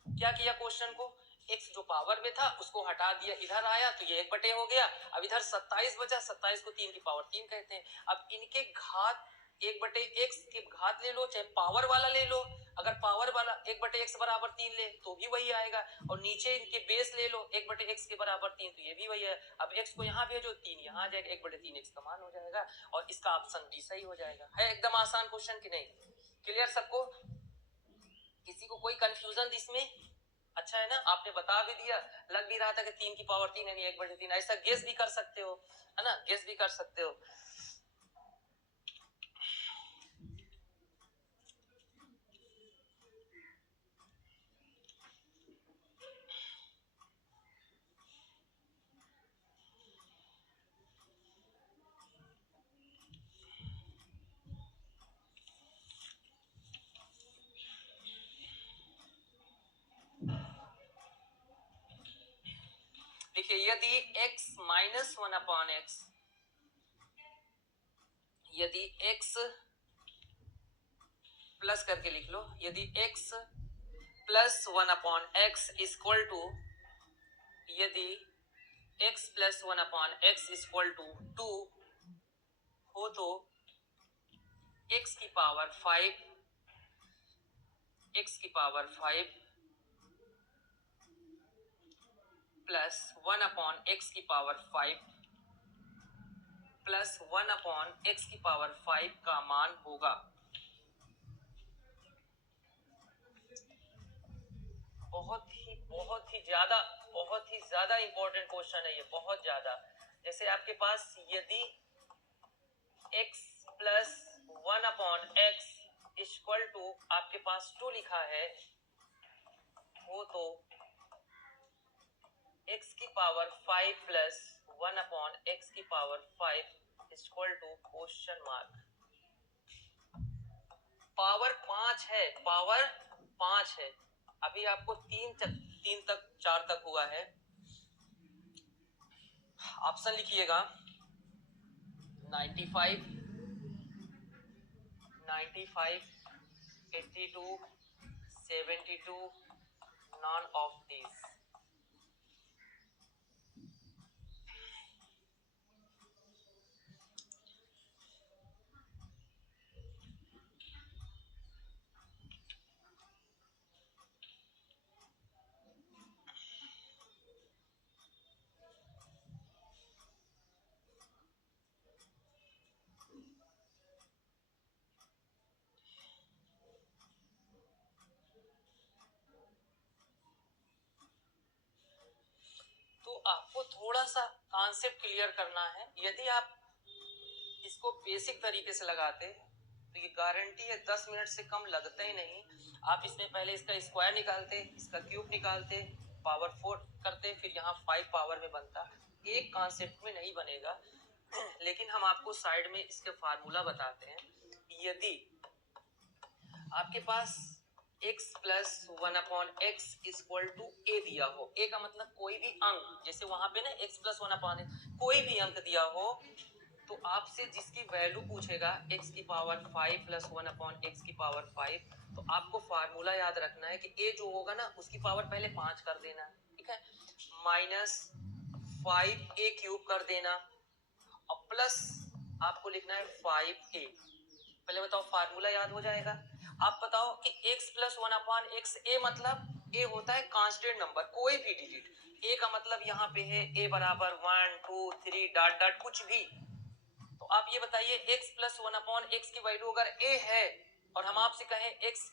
क्या किया क्वेश्चन को? x जो पावर में था उसको हटा दिया, इधर आया तो ये 1/, हो गया। अब इधर 27 बचा, 27 को 3 की पावर 3 कहते हैं। अब इनके घात 1/x के घात ले लो, चाहे पावर वाला ले लो। अगर पावर वाला 1/x बराबर 3 ले तो भी वही आएगा, और नीचे इनके बेस ले लो 1/x के बराबर 3, तो ये भी वही है। अब x को यहाँ भेजो, 3 यहाँ आ जाएगा, 1/3 x का मान हो जाएगा, और इसका ऑप्शन डी सही हो जाएगा। है एकदम आसान क्वेश्चन कि नहीं? क्लियर सबको? किसी को कोई कंफ्यूजन इसमें? अच्छा है ना, आपने बता भी दिया, लग भी रहा था कि 3 की पावर 3 यानी 1/3, ऐसा गेस भी कर सकते हो, है ना, गेस भी कर सकते हो। देखिए यदि x -1/x, यदि x प्लस करके लिख लो, यदि x +1/x इक्वल टू, यदि x +1/x इक्वल टू 2 हो तो x की पावर 5, x की पावर 5 प्लस 1/x की पावर 5 प्लस 1/x की पावर 5 का मान होगा। बहुत ही ज्यादा इंपॉर्टेंट क्वेश्चन है ये, बहुत ज्यादा। जैसे आपके पास यदि x +1/x इक्वल टू आपके पास 2 लिखा है हो तो x की पावर 5 प्लस 1/x की power 5 equal to question mark. Power 5 है, पावर 5 है। अभी आपको 3 तक 4 तक हुआ है। ऑप्शन लिखिएगा 95, 82, 72, none of these। तो आपको थोड़ा सा कॉन्सेप्ट क्लियर करना है। यदि आप इसको बेसिक तरीके से लगाते तो ये गारंटी है 10 मिनट से कम लगता ही नहीं। आप इसमें पहले इसका स्क्वायर निकालते, इसका क्यूब निकालते, पावर 4 करते, फिर यहाँ 5 पावर में बनता। एक कॉन्सेप्ट में नहीं बनेगा। लेकिन हम आपको साइड में इसके फार्मूला बताते हैं। यदि आपके पास x +1/x equal to a दिया हो, a का मतलब कोई भी अंक, जैसे वहां पे ना x +1/x कोई भी अंक दिया हो, तो आपसे जिसकी वैल्यू पूछेगा x की पावर 5 प्लस 1/x की पावर 5, तो आपको फार्मूला याद रखना है कि a जो होगा ना उसकी पावर पहले 5 कर देना, ठीक है, -5a³ कर देना और प्लस आपको लिखना है 5a। पहले बताओ फार्मूला याद हो जाएगा। आप बताओ कि x +1/x, a मतलब a होता है कांस्टेंट नंबर, कोई भी डिजिट। a का मतलब यहाँ पे है a बराबर 1 2 3 डॉट डॉट कुछ भी। तो आप ये बताइए x +1/x की वैल्यू अगर a है और हम आपसे कहें x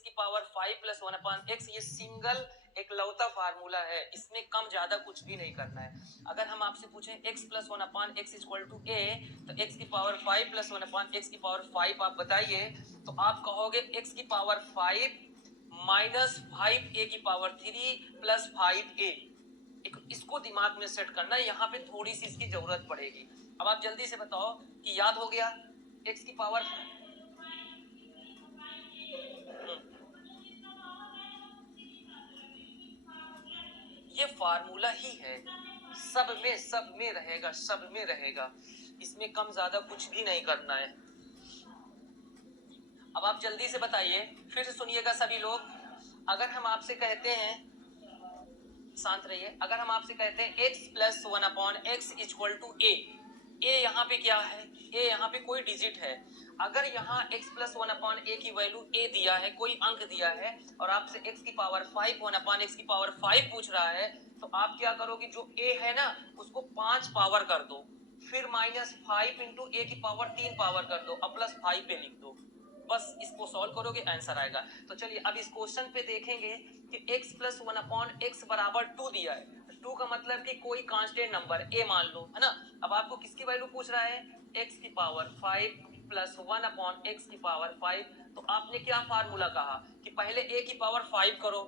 की पावर 5 प्लस 1/x, ये सिंगल एकलौता फार्मूला है, इसमें कम ज्यादा कुछ भी नहीं करना है। अगर हम आपसे पूछें x +1/x equal to a, तो x की पावर 5 प्लस 1/x की पावर 5 आप बताइए, तो आप कहोगे x की पावर 5 -5a की पावर 3 प्लस 5a। इसको दिमाग में सेट करना है, यहाँ पे थोड़ी सी इसकी जरूरत पड़ेगी। अब आप जल्दी से बताओ कि याद हो गया x की पावर। ये फार्मूला ही है, सब में रहेगा, सब में रहेगा, इसमें कम ज्यादा कुछ भी नहीं करना है। अब आप जल्दी से बताइए, फिर से सुनिएगा सभी लोग। अगर हम आपसे कहते हैं, शांत रहिए, अगर हम आपसे कहते हैं x +1/x equal to a, a यहाँ पे क्या है, a यहाँ पे कोई डिजिट है। अगर यहाँ x +1/a की वैल्यू a दिया है, कोई अंक दिया है, और आपसे x की पावर 5 1/x की पावर 5 पूछ रहा है, तो आप क्या करोगे, जो a है ना उसको 5 पावर कर दो, फिर -5 इंटू a की पावर 3 पावर कर दो और +5 पे लिख दो। बस इसको सॉल्व करोगे आंसर आएगा। तो चलिए अब इस क्वेश्चन पे देखेंगे कि x प्लस 1/x बराबर 2 दिया है। 2 का मतलब कि कोई कांस्टेंट नंबर a मान लो, है ना। अब आपको किसकी वैल्यू पूछ रहा है, x की पावर 5 प्लस 1/x की पावर 5। तो आपने क्या फार्मूला कहा कि पहले a की पावर 5 करो,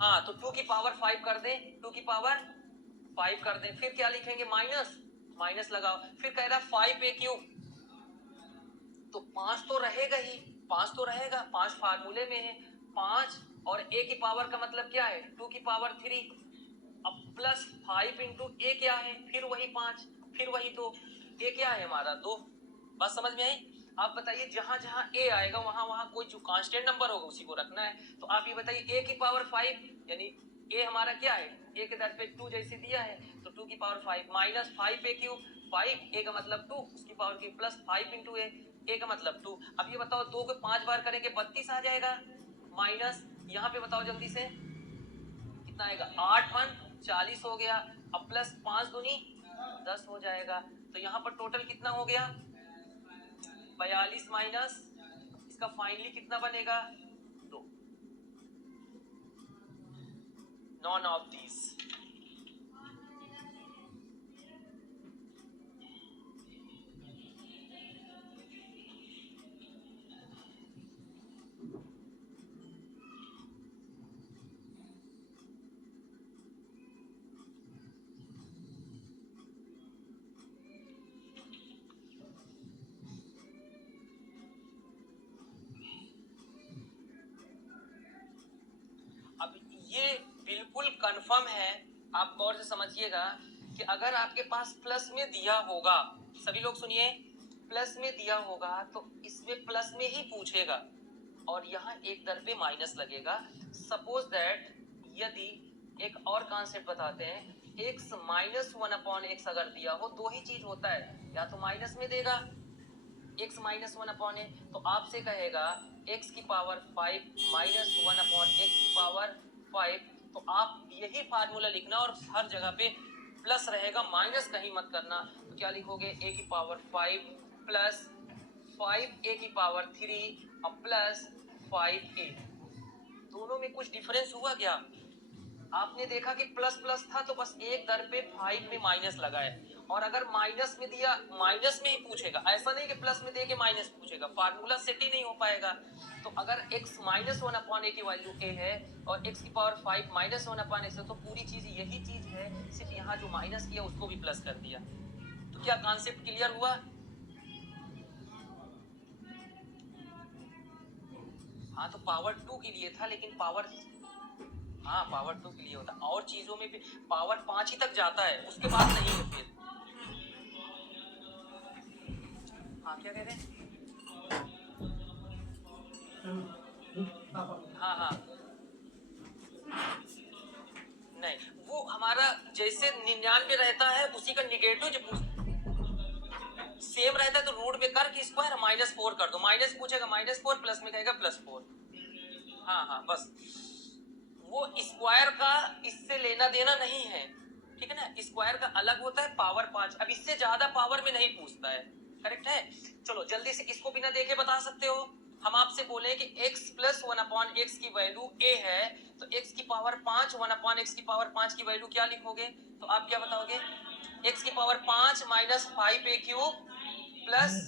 हाँ तो 2 की पावर 5 कर दें, 2 की पावर 5 कर दें, फिर क्या लिखेंगे माइनस, माइनस लगाओ, फिर कह रहा 5a क्यूब, तो 5 तो रहेगा ही, 5 तो रहेगा, 5 फार्मूले में है 5, और a की पावर का मतलब क्या है 2 की पावर 3, अब प्लस 5 इंटू a क्या है, फिर वही 5, फिर वही 2, a क्या है हमारा 2। बात समझ में आई। आप बताइए जहां जहां a आएगा वहां वहां कोई जो कांस्टेंट नंबर होगा उसी को रखना है। तो आप ये बताइए a की पावर 5 यानी a हमारा क्या है, a के दर पे 2 जैसे दिया है, तो 2 की power 5 minus 5a cube, 5 a का मतलब 2 उसकी पावर की प्लस 5 इंटू a का मतलब 2। अब ये बताओ 2 को 5 बार करेंगे 32 आ जाएगा, माइनस यहाँ पे बताओ जल्दी से कितना आएगा, 8 1 40 हो गया, अब प्लस 5 दूनी 10 हो जाएगा। तो यहाँ पर टोटल कितना हो गया 42 माइनस इसका फाइनली कितना बनेगा 2, नॉन ऑफ दीज। अब ये बिल्कुल कंफर्म है, आप गौर से समझिएगा कि अगर आपके पास प्लस में दिया होगा, सभी लोग सुनिए, प्लस में दिया होगा तो इसमें प्लस में ही पूछेगा और यहाँ एक दर पे माइनस लगेगा। सपोज दैट यदि एक और कॉन्सेप्ट बताते हैं, x माइनस 1/x अगर दिया हो, दो ही चीज होता है, या तो माइनस में देगा x माइनस 1/a, तो आपसे कहेगा x की पावर 5 माइनस 1/x की पावर 5, तो आप यही फार्मूला लिखना और हर जगह पे प्लस रहेगा, माइनस कहीं मत करना। तो क्या लिखोगे a की पावर 5 प्लस 5a की पावर 3 और प्लस 5a। दोनों में कुछ डिफरेंस हुआ क्या, आपने देखा कि प्लस प्लस था तो बस एक दर पे 5 में माइनस लगाए, और अगर माइनस में दिया माइनस में ही पूछेगा, ऐसा नहीं कि प्लस में दे के माइनस पूछेगा, फार्मूला सेट ही नहीं हो पाएगा। तो अगर x माइनस 1/a की वैल्यू a है और x की पावर 5 माइनस 1/x है, तो पूरी चीज यही चीज है, सिर्फ यहाँ जो माइनस किया उसको भी प्लस कर दिया। तो क्या कॉन्सेप्ट क्लियर हुआ। हाँ तो पावर 2 के लिए था, लेकिन पावर, हाँ पावर 2 के लिए होता, और चीजों में भी पावर 5 ही तक जाता है, उसके बाद नहीं है फिर। हाँ क्या कह रहे हैं, हाँ हाँ नहीं, वो हमारा जैसे 99 रहता है उसी का निगेटिव जो सेम रहता है, तो रूट में करके स्क्वायर -4 कर दो, माइनस पूछेगा -4, प्लस में कहेगा +4। हाँ हाँ बस, वो स्क्वायर का इससे लेना देना नहीं है, ठीक है ना, स्क्वायर का अलग होता है पावर 5, अब इससे ज्यादा पावर में नहीं पूछता है, करेक्ट है। चलो जल्दी से इसको बिना देखे बता सकते हो, हम आपसे बोले कि x प्लस 1/x की वैल्यू a है, तो x की पावर 5 1/x की पावर 5 की वैल्यू क्या लिखोगे, तो आप क्या बताओगे, x की power 5 minus 5a cube plus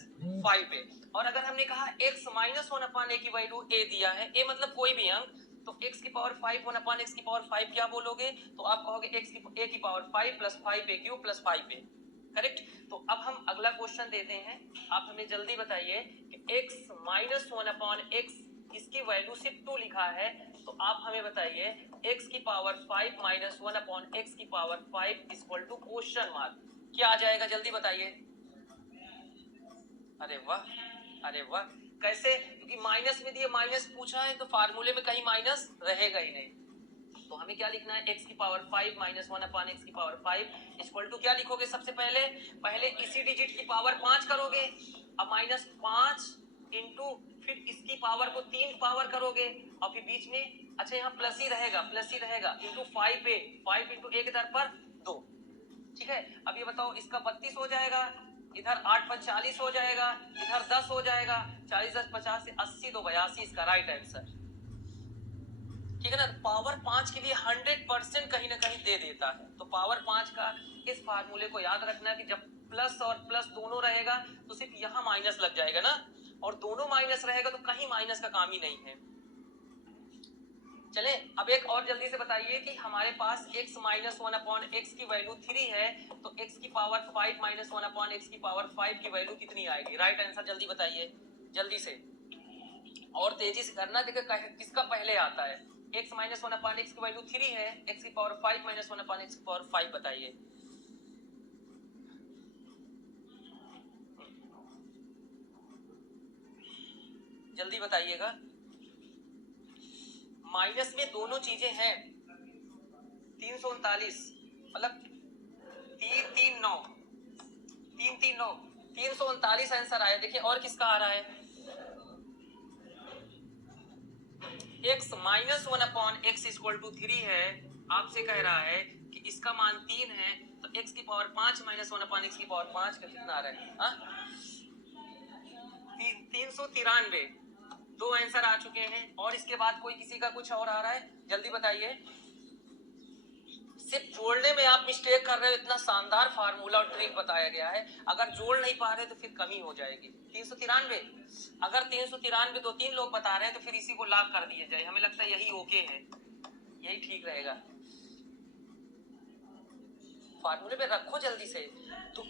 5a। और अगर हमने कहा x माइनस 1/a की वैल्यू a दिया है, a मतलब कोई भी अंक, तो x की पावर 5 1/x की पावर 5 क्या बोलोगे, तो आप कहोगे a की power 5 plus 5a cube plus 5a, correct. तो अब हम अगला क्वेश्चन देते हैं, आप हमें जल्दी बताइए कि x माइनस 1/x इसकी वैल्यू सिर्फ 2 लिखा है, तो आप हमें बताइए x की पावर 5 माइनस 1/x की power 5 equal to question mark, क्या आ जाएगा जल्दी बताइए। अरे वाह, अरे वाह, कैसे, क्योंकि माइनस में दिए, माइनस पूछा है तो फार्मूले में कहीं माइनस रहेगा ही नहीं। तो हमें क्या लिखना है, x की पावर 5 माइनस 1/x की पावर 5 इक्वल टू क्या लिखोगे, सबसे पहले पहले इसी डिजिट की पावर 5 करोगे, अब -5 इंटू फिर इसकी पावर को 3 पावर करोगे, और फिर बीच में अच्छा यहाँ प्लस ही रहेगा, प्लस ही रहेगा, इंटू 5 इंटू 1 दर पर 2, ठीक है। अब ये बताओ इसका 32 हो जाएगा, इधर 8 5 40 हो जाएगा, इधर 10 हो जाएगा, 40 10 50 से 80 तो 82 इसका राइट आंसर। ठीक है ना, पावर 5 के लिए 100% कहीं ना कहीं दे देता है। तो पावर 5 का इस फार्मूले को याद रखना कि जब प्लस और प्लस दोनों रहेगा तो सिर्फ यहां माइनस लग जाएगा ना, और दोनों माइनस रहेगा तो कहीं माइनस का काम ही नहीं है। चले अब एक और जल्दी से बताइए कि हमारे पास x माइनस 1/x की वैल्यू 3 है, तो x की पावर 5 माइनस 1/x की पावर 5 की वैल्यू कितनी आएगी? राइट आंसर जल्दी बताइए, जल्दी से, और तेजी से करना। देखिए किसका पहले आता है। x माइनस 1/x की वैल्यू 3 है, x की पावर 5 माइनस 1/x की पावर 5 बताइए। जल्दी बताइएगा। माइनस में दोनों चीजें हैं, 339 मतलब 339 339 आंसर आया। देखिए और किसका आ रहा है, x minus 1/x equal to 3 है, आपसे कह रहा है कि इसका मान 3 है, तो x की पावर 5 माइनस 1/x की पावर 5 का कितना आ रहा है? 393। दो आंसर आ चुके हैं, और इसके बाद कोई किसी का कुछ और आ रहा है? जल्दी बताइए। सिर्फ जोड़ने में आप मिस्टेक कर रहे हो, इतना शानदार फार्मूला और ट्रिक बताया गया है, अगर जोड़ नहीं पा रहे तो फिर कमी हो जाएगी। 393, अगर 393 दो तीन लोग बता रहे हैं तो फिर इसी को लॉक कर दिया जाए, हमें लगता है यही ओके है, यही ठीक रहेगा। फार्मूले पे रखो जल्दी से। तो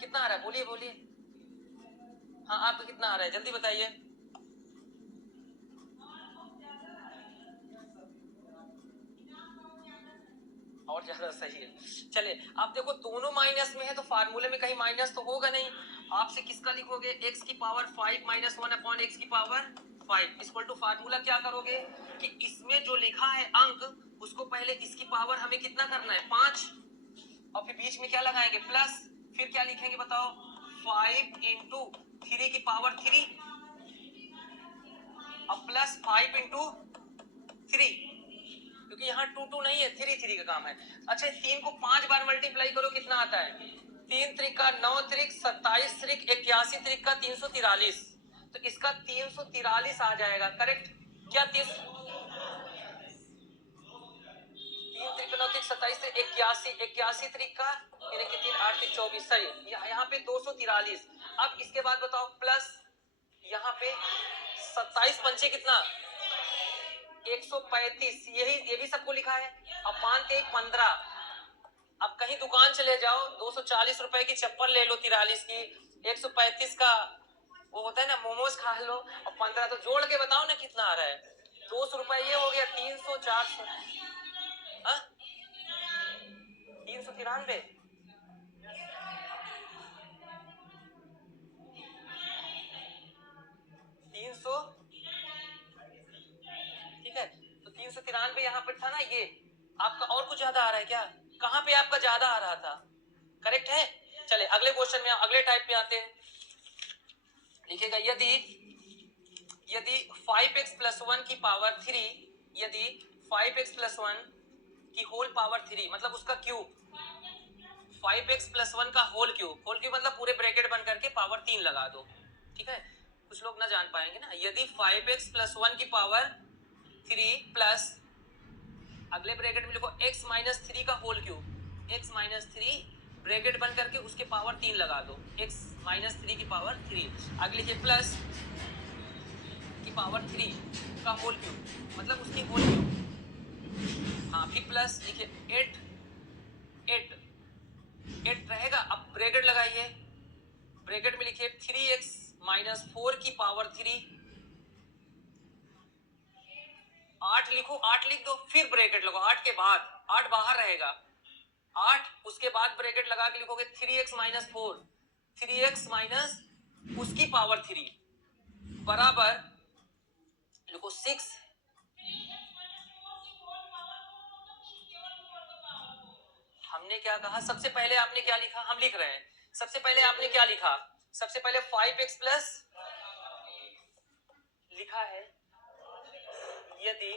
कितना आ रहा है, बोलिए बोलिए। हाँ आपका कितना आ रहा है, जल्दी बताइए। और ज्यादा सही है। चलिए अब देखो दोनों माइनस में है तो फार्मूले में कहीं माइनस तो होगा नहीं। आपसे किसका लिखोगे, x की पावर 5 माइनस 1/x की पावर 5 इक्वल टू फार्मूला क्या करोगे कि इसमें जो लिखा है अंक उसको पहले इसकी पावर हमें कितना करना है 5, और फिर बीच में क्या लगाएंगे प्लस, फिर क्या लिखेंगे बताओ 5 इंटू 3 की पावर 3, अब प्लस 5 इंटू 3, क्योंकि यहाँ 2 2 नहीं है, 3 3 का काम है। अच्छा 3 को 5 बार मल्टीप्लाई करो कितना आता है, 3 त्रिका 9 त्रिक 27 त्रिक 81 त्रिक का 343, तो इसका 343 आ जाएगा करेक्ट क्या? 3 त्रिक 9 त्रिक 27 त्रिक 81, 81 त्रिक का 3 8 त्रिक 24, सही। यहाँ पे 243। अब इसके बाद बताओ प्लस यहाँ पे 27 पंचे कितना 135, यही ये भी सबको लिखा है। अब मान के 15, अब कहीं दुकान चले जाओ 240 रुपए की चप्पल ले लो 43 की, 135 का वो होता है ना मोमोज खा लो, और 15 तो जोड़ के बताओ ना कितना आ रहा है। 200 रुपए ये हो गया, 300 400 393, ठीक है। तो 393 यहाँ पर था ना, ये आपका और कुछ ज्यादा आ रहा है क्या? कहाँ पे आपका ज्यादा आ रहा था? करेक्ट है। चले अगले क्वेश्चन में, अगले टाइप में आते हैं। लिखेगा यदि 5x प्लस 1 की पावर 3, यदि 5x प्लस 1 की होल पावर 3 मतलब उसका क्यूब, 5x प्लस 1 का होल क्यूब मतलब पूरे ब्रैकेट बन करके पावर 3 लगा दो, ठीक है। कुछ लोग ना जान पाएंगे ना, यदि 5x प्लस 1 की पावर 3 प्लस अगले ब्रैकेट में लिखो x माइनस 3 का whole cube, x minus 3 bracket बन करके उसके पावर 3 लगा दो, x माइनस 3 की पावर 3, अगले के प्लस की पावर 3 का होल क्यूब मतलब उसकी होल क्यूब, हाँ फिर प्लस लिखिए 8 रहेगा। अब ब्रैकेट लगाइए, ब्रैकेट में लिखिए 3x माइनस 4 की पावर 3, 8 लिखो, 8 लिख दो, फिर ब्रैकेट लगाओ, 8 के बाद 8 बाहर रहेगा, 8 उसके बाद ब्रैकेट लगा के लिखोगे 3x माइनस 4, 3x माइनस उसकी पावर 3 बराबर लिखो 6। हमने क्या कहा, सबसे पहले आपने क्या लिखा, हम लिख रहे हैं, सबसे पहले आपने क्या लिखा, सबसे पहले 5x प्लस लिखा है, यदि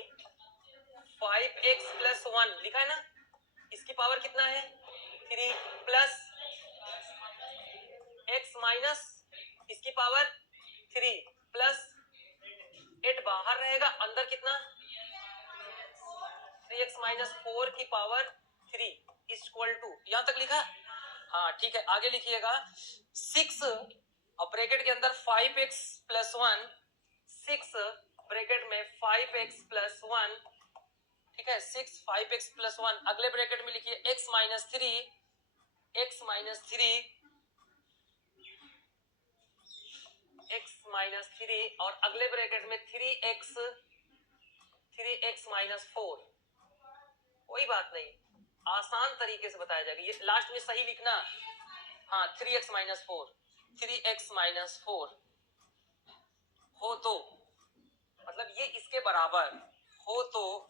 5x प्लस 1 लिखा है ना, इसकी पावर कितना है 3 प्लस x माइनस इसकी पावर 3 प्लस 8 बाहर रहेगा, अंदर कितना 3x माइनस 4 की पावर 3 इक्वल टू, यहां तक लिखा? हाँ ठीक है, आगे लिखिएगा 6 और ब्रैकेट के अंदर 5x प्लस 1, 6 ब्रैकेट में 5x प्लस 1, ठीक है 6 5x प्लस 1, अगले ब्रैकेट में लिखिए x minus 3, x minus 3, x minus 3 और अगले ब्रैकेट में 3x माइनस 4। कोई बात नहीं, आसान तरीके से बताया जाएगा, ये लास्ट में सही लिखना। हाँ 3x माइनस 4, 3x माइनस 4 हो तो मतलब ये इसके बराबर हो तो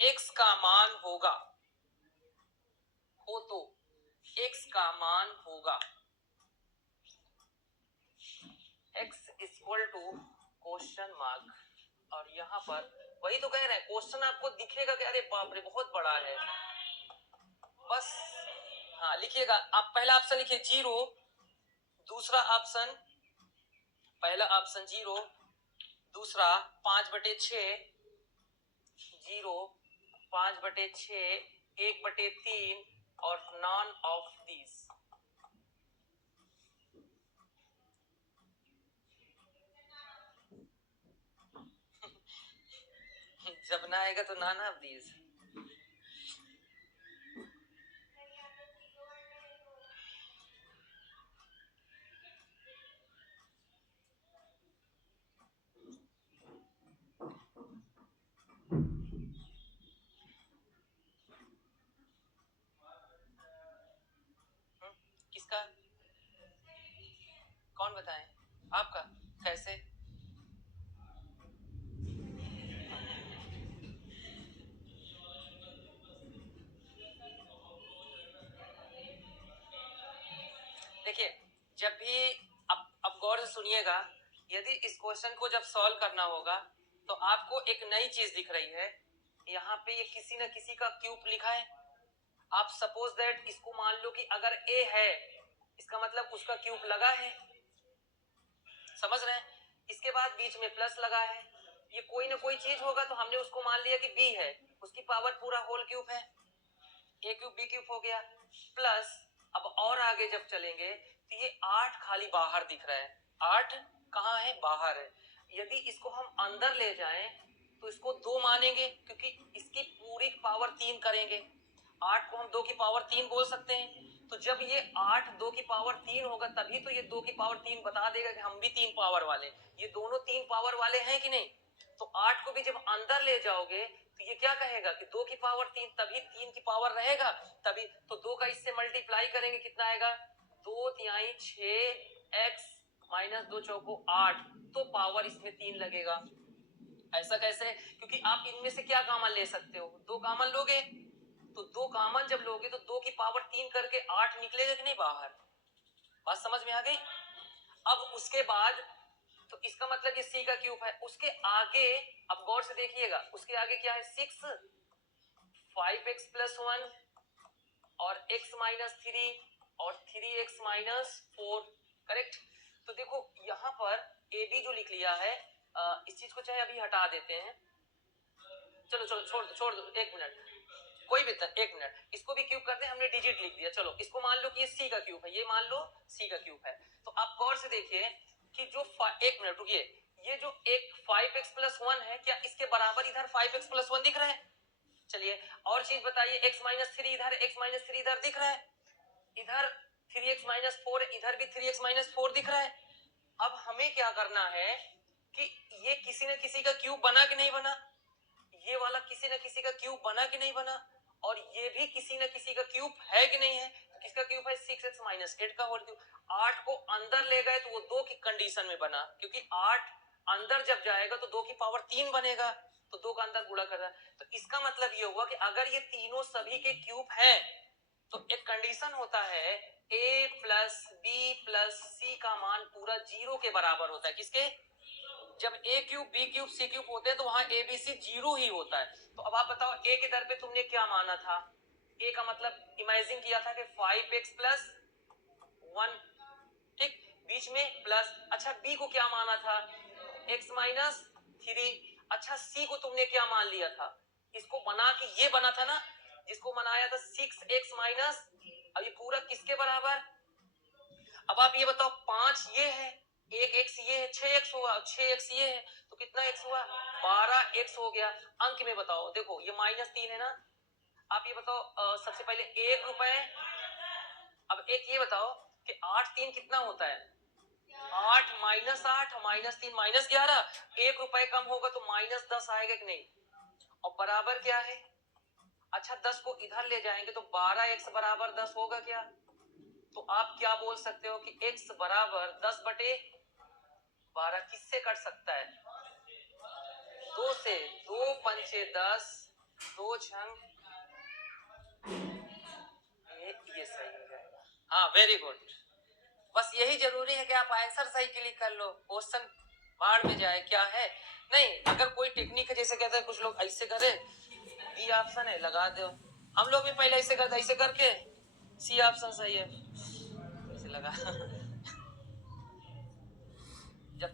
x का मान होगा, हो तो x का मान होगा x equal to question mark. और यहाँ पर वही तो कह रहे हैं, क्वेश्चन आपको दिखेगा कि अरे बाप रे बहुत बड़ा है, बस हाँ लिखिएगा आप। पहला ऑप्शन लिखिए 0, दूसरा ऑप्शन, पहला ऑप्शन 0, दूसरा 5/6, 0, 5/6, 1/3 और नॉन ऑफ दीज। जब ना आएगा तो नॉन ऑफ दीज। किसका, कौन बताए? आपका कैसे? देखिए जब भी अब गौर से सुनिएगा, यदि इस क्वेश्चन को जब सॉल्व करना होगा तो आपको एक नई चीज दिख रही है, यहाँ पे ये किसी न किसी का क्यूब लिखा है। आप सपोज दैट इसको मान लो कि अगर a है, इसका मतलब उसका क्यूब लगा है, समझ रहे हैं? इसके बाद बीच में प्लस लगा है, ये कोई ना कोई चीज होगा, तो हमने उसको मान लिया कि b है, उसकी पावर पूरा होल क्यूब है, a क्यूब b क्यूब हो गया प्लस। अब और आगे जब चलेंगे तो ये 8 खाली बाहर दिख रहा है, 8 कहाँ है? बाहर है। यदि इसको हम अंदर ले जाएं तो इसको 2 मानेंगे, क्योंकि इसकी पूरी पावर 3 करेंगे, 8 को हम 2 की पावर 3 बोल सकते हैं। तो जब ये 8 2 की पावर 3 होगा तभी तो ये 2 की पावर 3 बता देगा कि हम भी 3 पावर वाले, ये दोनों 3 पावर वाले हैं कि नहीं। तो 8 को भी जब अंदर ले जाओगे तो ये क्या कहेगा कि 2 की पावर 3, तभी 3 की पावर रहेगा, तभी तो 2 का इससे मल्टीप्लाई करेंगे, कितना आएगा? 2 तिहाई 6 x माइनस 2 चौको 8, तो पावर इसमें 3 लगेगा। ऐसा कैसे? क्योंकि आप इनमें से क्या कॉमन ले सकते हो? 2 कॉमन लोगे, तो 2 कॉमन जब लोगे तो 2 की पावर 3 करके 8 निकलेगा कि नहीं बाहर? बात समझ में आ गई? अब उसके बाद तो इसका मतलब ये c का क्यूब है, उसके आगे अब गौर से देखिएगा, उसके आगे क्या है? 6 5x प्लस 1 और x माइनस 3 और 3x माइनस 4, करेक्ट। तो देखो यहां पर ए बी जो लिख लिया है, इस चीज को चाहे अभी हटा देते हैं, चलो चलो छोड़ दो 1 मिनट, कोई भी था 1 मिनट, इसको भी क्यूब करते हैं, हमने डिजिट लिख दिया। चलो इसको मान लो कि ये c का क्यूब है, ये मान लो c का क्यूब है। तो आप गौर से देखिए कि जो 1 मिनट रुकिए, ये जो एक 5x प्लस 1 है, क्या इसके बराबर इधर 5x प्लस 1 दिख रहा है? चलिए और चीज बताइए, x माइनस 3 इधर, x माइनस 3 इधर दिख रहा है, इधर 3x माइनस 4, इधर भी 3x माइनस 4 दिख रहा है। अब हमें क्या करना है कि ये किसी न किसी का क्यूब बना कि नहीं बना, ये वाला किसी न किसी का क्यूब बना कि नहीं बना, और ये भी किसी न किसी का क्यूब है कि नहीं है। तो किसका क्यूब है? 6x माइनस 8 का होल क्यूब। 8 को अंदर ले गए तो वो 2 की कंडीशन में बना, क्योंकि 8 अंदर जब जाएगा तो 2 की पावर 3 बनेगा, तो 2 का अंदर गुणा कर रहा है। तो इसका मतलब ये हुआ कि अगर ये तीनों सभी के क्यूब हैं तो एक कंडीशन होता है a प्लस बी प्लस सी का मान पूरा 0 के बराबर होता है। किसके? जब a cube b cube c cube होते हैं तो वहां ए बी सी 0 ही होता है। तो अब आप बताओ a के दर पे तुमने क्या माना था? a का मतलब इमेजिन किया था कि 5x प्लस 1, ठीक। बीच में प्लस। अच्छा बी को क्या माना था, x माइनस 3। अच्छा सी को तुमने क्या मान लिया था, इसको बना के ये बना था ना, जिसको बनाया था 6x माइनस, अब ये पूरा किसके बराबर। अब आप ये बताओ 5 ये है, 1x ये है, 6x हुआ, 6x ये है, तो कितना x हुआ, 12x हो गया। अंक में बताओ, देखो ये -3 है ना, आप ये बताओ सबसे पहले 1 रुपए। अब एक ये बताओ कि 8 3 कितना होता है, 8 -8 -3 -11, 1 रुपए कम होगा तो -10 आएगा कि नहीं, और बराबर क्या है। अच्छा 10 को इधर ले जाएंगे तो 12x बराबर 10 होगा क्या, तो आप क्या बोल सकते हो कि x बराबर 10/12 किससे कट सकता है, 2 से, 2 पंचे 10, 2 छंग, ये सही हो जाएगा। हाँ वेरी गुड, बस यही जरूरी है कि आप आंसर सही क्लिक कर लो, क्वेश्चन बाढ़ में जाए क्या है। नहीं अगर कोई टेक्निक है, जैसे कहते हैं कुछ लोग ऐसे करे, बी ऑप्शन है लगा दो, हम लोग भी पहले ऐसे करते, ऐसे करके सी ऑप्शन सही है ऐसे लगा जब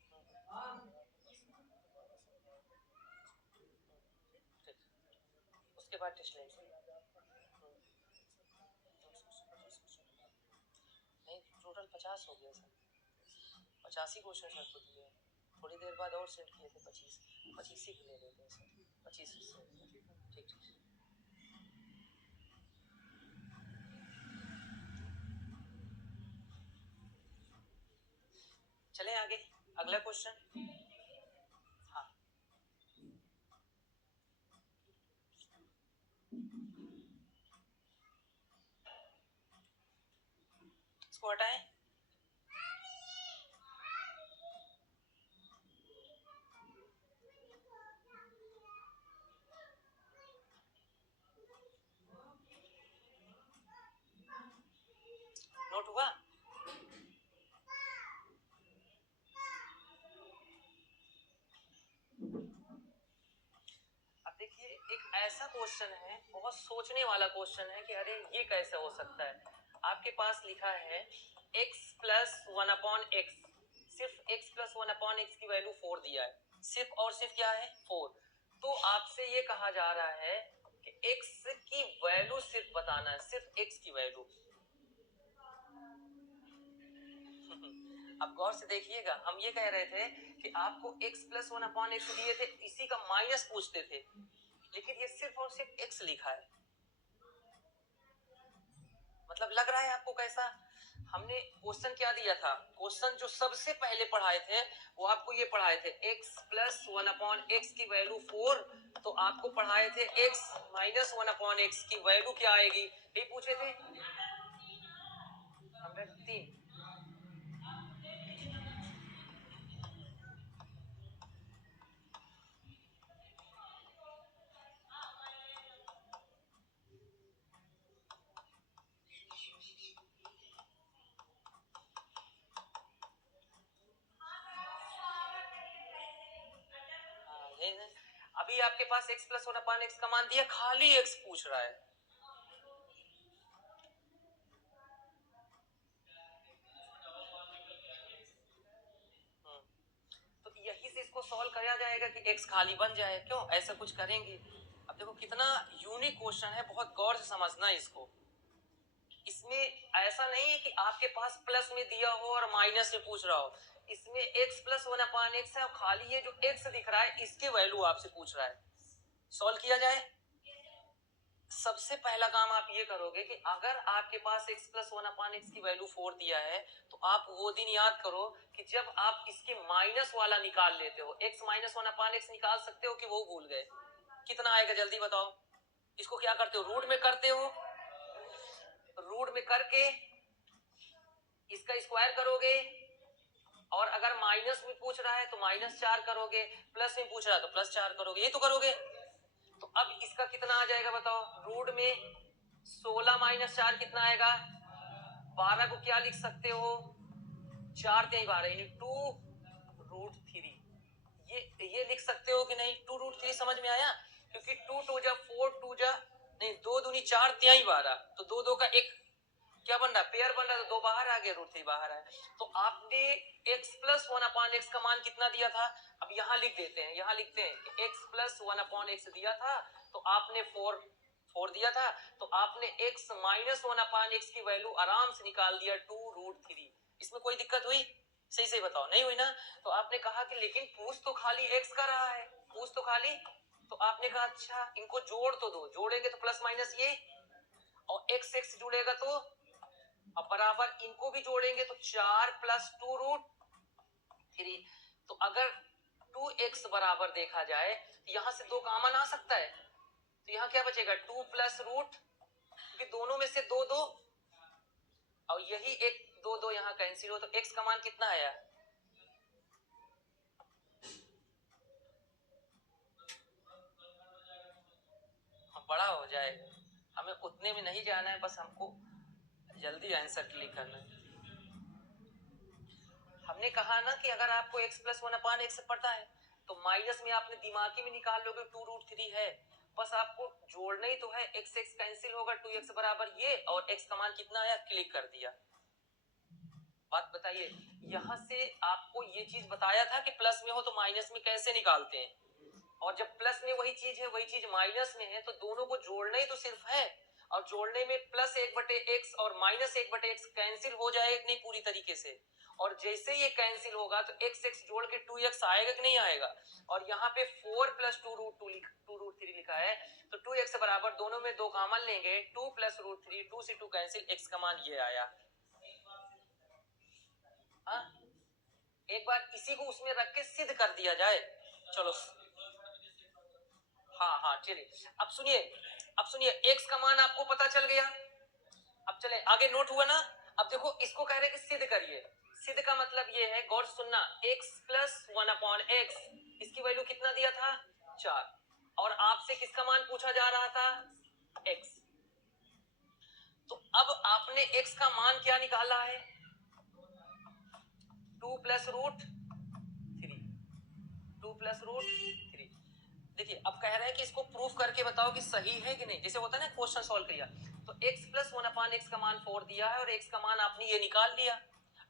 आज उसके बाद टेस्ट लेंगे, नहीं टोटल 50 हो गया सर, 85 क्वेश्चन सर को दिए, थोड़ी देर बाद और सेट किए थे 25 ही ले लेते हैं सर, 25 ठीक ठीक। चलें आगे, अगला क्वेश्चन। हाँ इसको हटाएं, नोट हुआ। अब देखिए एक ऐसा क्वेश्चन है, बहुत सोचने वाला क्वेश्चन है कि अरे ये कैसे हो सकता है। आपके पास लिखा है x प्लस 1/x, सिर्फ x प्लस 1/x की वैल्यू 4 दिया है, सिर्फ और सिर्फ क्या है 4। तो आपसे ये कहा जा रहा है कि x की वैल्यू सिर्फ बताना है, सिर्फ x की वैल्यू। अब गौर से देखिएगा, हम ये कह रहे थे कि आपको x प्लस 1/x दिए थे, इसी का माइनस पूछते थे, लेकिन ये सिर्फ और सिर्फ x लिखा है। मतलब लग रहा है आपको कैसा, हमने क्वेश्चन क्या दिया था, क्वेश्चन जो सबसे पहले पढ़ाए थे वो आपको ये पढ़ाए थे x प्लस 1/x की वैल्यू 4, तो आपको पढ़ाए थे x माइनस 1/x की वैल्यू क्या आएगी, ये पूछे थे 3। अभी आपके पास x प्लस 1/x का मान दिया, खाली x पूछ रहा है। तो यही से इसको सॉल्व किया जाएगा कि x खाली बन जाए, क्यों ऐसा कुछ करेंगे। अब देखो कितना यूनिक क्वेश्चन है, बहुत गौर से समझना है इसको। इसमें ऐसा नहीं है कि आपके पास प्लस में दिया हो और माइनस में पूछ रहा हो, इसमें x प्लस 1/x है और खाली ये जो x दिख रहा है इसके वैल्यू आपसे पूछ रहा है। सॉल्व किया जाए, सबसे पहला काम आप ये करोगे कि अगर आपके पास x प्लस 1/x की वैल्यू 4 दिया है तो आप वो दिन याद करो कि जब आप इसके माइनस वाला निकाल लेते हो, x माइनस 1/x निकाल सकते हो कि वो भूल गए? कितना आएगा जल्दी बताओ। इसको क्या करते हो, रूट में करते हो, रूट में करके इसका स्क्वायर करोगे, और अगर माइनस में पूछ रहा है तो -4 करोगे, प्लस में पूछ रहा है तो +4 करोगे, ये तो करोगे। तो अब इसका कितना आ जाएगा बताओ, रूट में 16 - 4 कितना आएगा, 12 को क्या लिख सकते हो, 4 3 12 यानी 2√3। ये लिख सकते हो कि नहीं, 2√3 समझ में आया? क्योंकि 2 2 जा 4 2 जा नहीं 2 दूनी 4 3 12, तो 2 2 का एक क्या बन रहा है, पेयर बन रहा है, तो 2 बाहर आ गया, √3 बाहर आया। तो आपने x प्लस 1/x का मान कितना दिया था, अब यहाँ लिख देते हैं, यहाँ लिखते हैं कि x प्लस 1/x दिया था, तो आपने 4 दिया था, तो आपने x माइनस 1/x की वैल्यू आराम से निकाल दिया 2√3। इसमें कोई दिक्कत हुई? सही से बताओ, नहीं हुई ना? तो आपने कहा कि लेकिन पूछ तो खाली x का रहा है, पूछ तो खाली, तो आपने कहा अच्छा इनको जोड़ तो दो, जोड़ेंगे तो प्लस माइनस ये, और x x जुड़ेगा तो अब बराबर इनको भी जोड़ेंगे तो 4 + 2√3। तो अगर 2x बराबर देखा जाए तो यहां से 2 कॉमन आ सकता है, तो यहां क्या बचेगा 2 + रूट, क्योंकि दोनों में से 2 2, और यही एक 2 2 यहां कैंसिल हो, तो x का मान कितना आया, बड़ा हो जाएगा। हमें उतने में नहीं जाना है, बस हमको जल्दी आंसर क्लिक करना है। हमने कहा ना कि अगर आपको x प्लस 1/x से पता है तो माइनस में आपने दिमागी में निकाल लोगे 2√3 है, बस आपको जोड़ना ही तो है, x x कैंसिल होगा, 2x बराबर ये, और x का मान कितना आया, क्लिक कर दिया। बात बताइए, यहां से आपको ये चीज बताया था कि प्लस में हो तो माइनस में कैसे निकालते हैं, और जब प्लस में वही चीज है, वही चीज माइनस में है, तो दोनों को जोड़ना ही तो सिर्फ है, और जोड़ने में +1/x और -1/x कैंसिल हो जाएगा नहीं पूरी तरीके से, और जैसे ये कैंसिल होगा तो x x जोड़ के 2x आएगा कि नहीं आएगा, और यहाँ पे 4 + 2√3 लिखा है, तो 2x बराबर दोनों में 2 कॉमन लेंगे, 2 + √3, 2 से 2 कैंसिल, x का मान ये आया। हाँ, एक बार इसी को उसमें रख के सिद्ध कर दिया जाए, चलो। हाँ हाँ चलिए, अब सुनिए x का मान आपको पता चल गया, अब चले आगे, नोट हुआ ना? अब देखो इसको कह रहे कि सिद्ध करिए, सिद्ध का मतलब ये है, गौर से सुनना, x प्लस 1/x, इसकी वैल्यू कितना दिया था, 4, और आपसे किसका मान पूछा जा रहा था, x। तो अब आपने x का मान क्या निकाला है, 2 + √3, 2 + √3। देखिए अब कह रहे हैं कि इसको प्रूफ करके बताओ कि सही है कि नहीं, जैसे होता है ना क्वेश्चन सॉल्व किया, तो x प्लस 1/x का मान 4 दिया है और x का मान आपने ये निकाल लिया।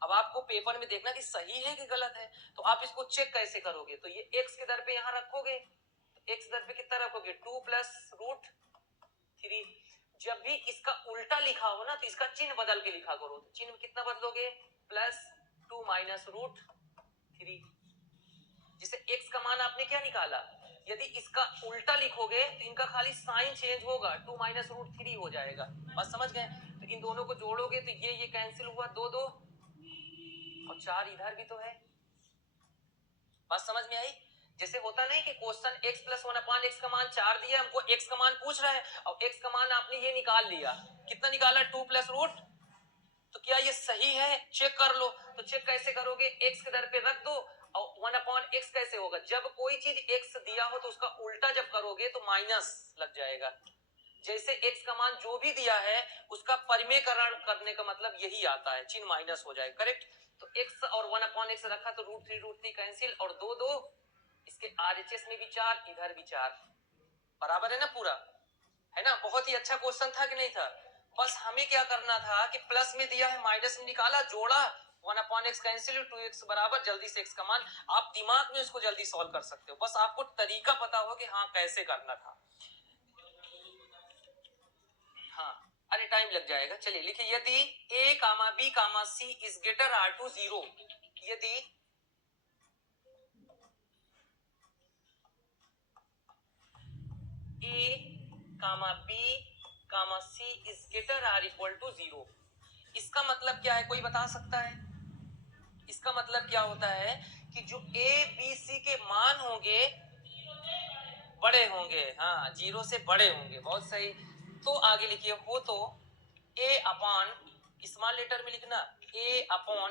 अब आपको पेपर में देखना कि सही है कि गलत है, तो आप इसको चेक कैसे करोगे, तो ये x के दर पे यहाँ रखोगे, तो x दर पे कितना रखोगे, 2 + √3। जब भी इसका उल्टा लिखा हो ना तो इसका चिन्ह बदल के लिखा करो, तो चिन्ह कितना बदलोगे, +2 - √3। जिसे x का मान आपने क्या निकाला, यदि इसका उल्टा लिखोगे तो इनका खाली साइन चेंज होगा, 2 - √3 हो जाएगा। बस समझ गए? तो इन दोनों को जोड़ोगे तो ये कैंसिल हुआ, 2 2, और 4 इधर भी तो है। बात समझ में आई? जैसे होता नहीं कि क्वेश्चन x प्लस 1/x का मान 4 दिया, हमको x का मान पूछ रहा है, और x का मान आपने ये निकाल लिया, कितना निकाला, 2 + √, तो क्या ये सही है, चेक कर लो। तो चेक कैसे करोगे, x के दर पे रख दो, और 1/x कैसे होगा, जब कोई चीज x दिया हो तो उसका उल्टा जब करोगे तो माइनस लग जाएगा। जैसे x का मान जो भी दिया है उसका परिमेयकरण करने का मतलब यही आता है, चिन्ह माइनस हो जाएगा, करेक्ट। तो x और 1/x रखा तो √3 कैंसिल, और 2 2, इसके RHS में भी 4, इधर भी 4, बराबर है ना पूरा, है ना? बहुत ही अच्छा क्वेश्चन था कि नहीं था? बस हमें क्या करना था कि प्लस में दिया है, माइनस में निकाला, जोड़ा, 1/x कैंसिल, 2x बराबर, जल्दी से x का मान, आप दिमाग में उसको जल्दी सॉल्व कर सकते हो, बस आपको तरीका पता हो कि हाँ कैसे करना था। हाँ, अरे टाइम लग जाएगा, चलिए लिखिए, यदि a, b, c is greater or to 0, यदि a, b, comma c is greater or equal to 0। इसका मतलब क्या है, कोई बता सकता है? इसका मतलब क्या होता है कि जो ए बी सी के मान होंगे बड़े होंगे, हाँ 0 से बड़े होंगे। बहुत सही। तो आगे लिखिए, हो तो ए अपॉन, स्मॉल लेटर में लिखना, ए अपॉन,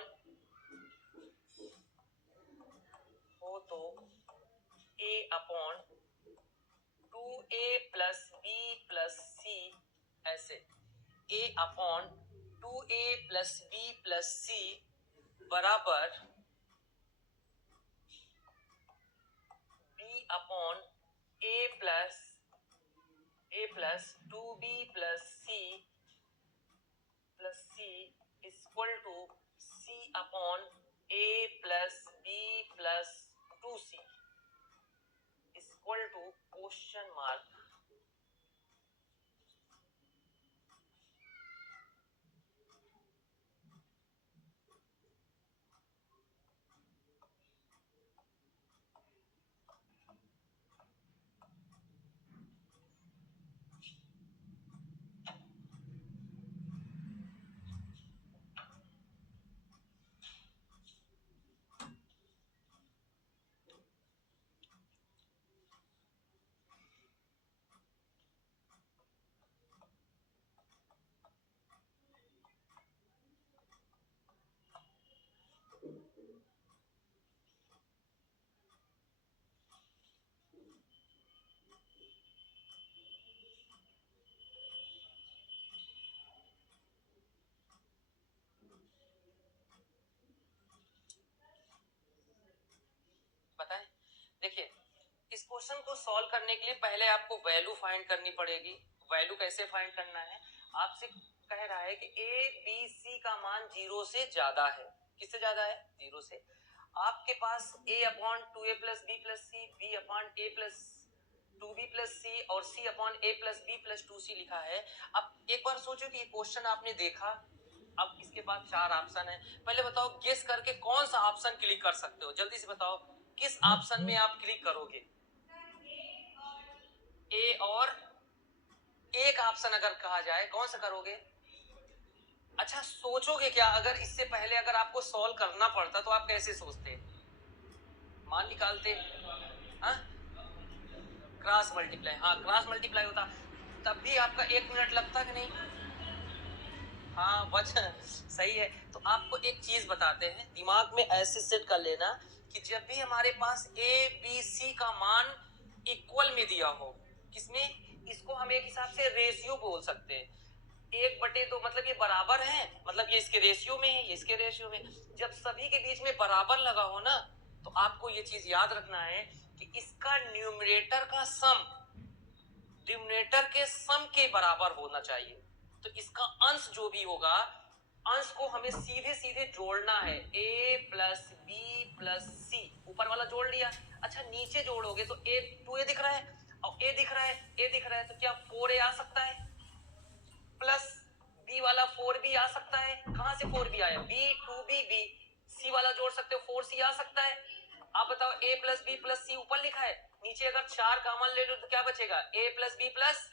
हो तो A upon 2a plus B plus C, ऐसे a upon 2a plus B plus C बराबर b upon a plus 2b plus C equal to c upon a plus b plus 2c equal to question mark. बताएं, देखिए इस question को solve करने के लिए पहले आपको वैल्यू फाइंड करनी पड़ेगी। वैल्यू कैसे फाइंड करना है, आपसे कह रहा है कि ए बी सी का मान 0 से ज्यादा है। किससे ज्यादा है? 0 से। आपके पास a upon 2a plus B plus C, b upon a plus 2b plus C और c upon a plus b plus 2c लिखा है। अब एक बार सोचो कि ये क्वेश्चन आपने देखा, अब इसके बाद 4 ऑप्शन है। पहले बताओ गेस करके कौन सा ऑप्शन क्लिक कर सकते हो, जल्दी से बताओ किस ऑप्शन में आप क्लिक करोगे? ए और एक ऑप्शन अगर कहा जाए कौन सा करोगे? अच्छा सोचोगे क्या? अगर इससे पहले अगर आपको सॉल्व करना पड़ता तो आप कैसे सोचते? मान निकालते? हाँ क्रॉस मल्टीप्लाई, हाँ क्रॉस मल्टीप्लाई होता, तब भी आपका 1 मिनट लगता कि नहीं? हाँ वजन सही है। तो आपको एक चीज बताते हैं, दिमाग में ऐसे सेट कर लेना कि जब भी हमारे पास ए बी सी का मान इक्वल में दिया हो, किसमें? इसको हम एक हिसाब से रेशियो बोल सकते हैं। 1/2 मतलब ये बराबर है, मतलब ये इसके रेशियो में है, ये इसके रेशियो में। जब सभी के बीच में बराबर लगा हो ना, तो आपको ये चीज याद रखना है कि इसका न्यूमरेटर का सम डिनोमिनेटर के सम के बराबर होना चाहिए। तो इसका अंश जो भी होगा, अंश को हमें सीधे सीधे जोड़ना है। a प्लस बी प्लस सी, ऊपर वाला जोड़ लिया। अच्छा नीचे जोड़ोगे तो a 2a दिख रहा है और a दिख रहा है, a दिख रहा है, तो क्या 4a आ सकता है? प्लस b वाला 4b आ सकता है। कहां से 4b आया? b 2b b, c वाला जोड़ सकते हो 4c आ सकता है। आप बताओ a प्लस बी प्लस सी ऊपर लिखा है, नीचे अगर 4 कॉमन ले लो तो क्या बचेगा? a प्लस बी प्लस,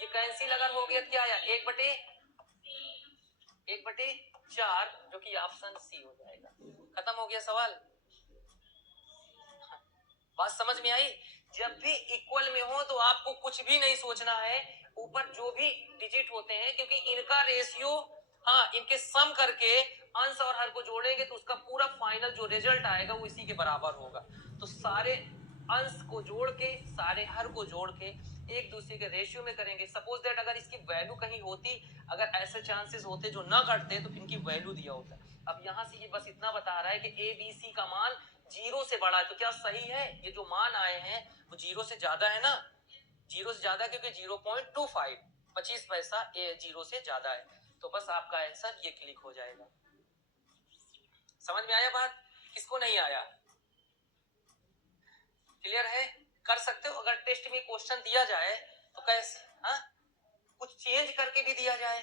ये कैंसिल अगर हो गया तो क्या आया? 1/4, जो कि ऑप्शन सी हो जाएगा। खत्म हो गया सवाल। बात समझ में आई? जब भी इक्वल में हो तो आपको कुछ भी नहीं सोचना है, ऊपर जो भी डिजिट होते हैं क्योंकि इनका रेशियो, हाँ इनके सम करके अंश और हर को जोड़ेंगे तो उसका पूरा फाइनल जो रिजल्ट आएगा वो इसी के बराबर होगा। तो सारे अंश को जोड़ के, सारे हर को जोड़ के एक दूसरे के रेशियो में करेंगे। सपोज दैट अगर इसकी वैल्यू कहीं होती, अगर ऐसे चांसेस होते जो ना घटते तो इनकी वैल्यू दिया होता। अब यहाँ से ये बस इतना बता रहा है कि ए बी सी का मान 0 से बड़ा है, तो क्या सही है? ये जो मान आए हैं वो 0 से ज्यादा है ना? 0 से ज्यादा क्योंकि 0.25 25 पैसा 0 से ज्यादा है। तो बस आपका आंसर ये क्लिक हो जाएगा। समझ में आया बात? किसको नहीं आया? क्लियर है? कर सकते हो। अगर टेस्ट में क्वेश्चन दिया जाए तो कैसे, हाँ कुछ चेंज करके भी दिया जाए,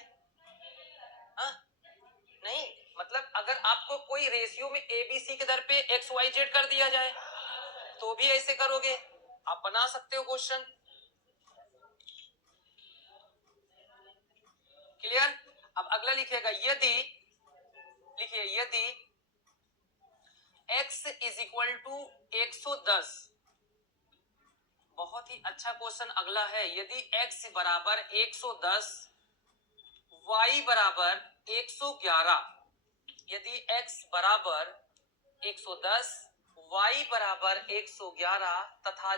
हाँ नहीं मतलब अगर आपको कोई रेशियो में एबीसी के दर पे एक्स वाई जेड कर दिया जाए तो भी ऐसे करोगे? आप बना सकते हो क्वेश्चन। क्लियर। अब अगला लिखिएगा, यदि, लिखिए यदि x इज इक्वल टू 110, बहुत ही अच्छा क्वेश्चन अगला है। यदि x बराबर 110, y बराबर 111, यदि x बराबर 110, y बराबर 111 तथा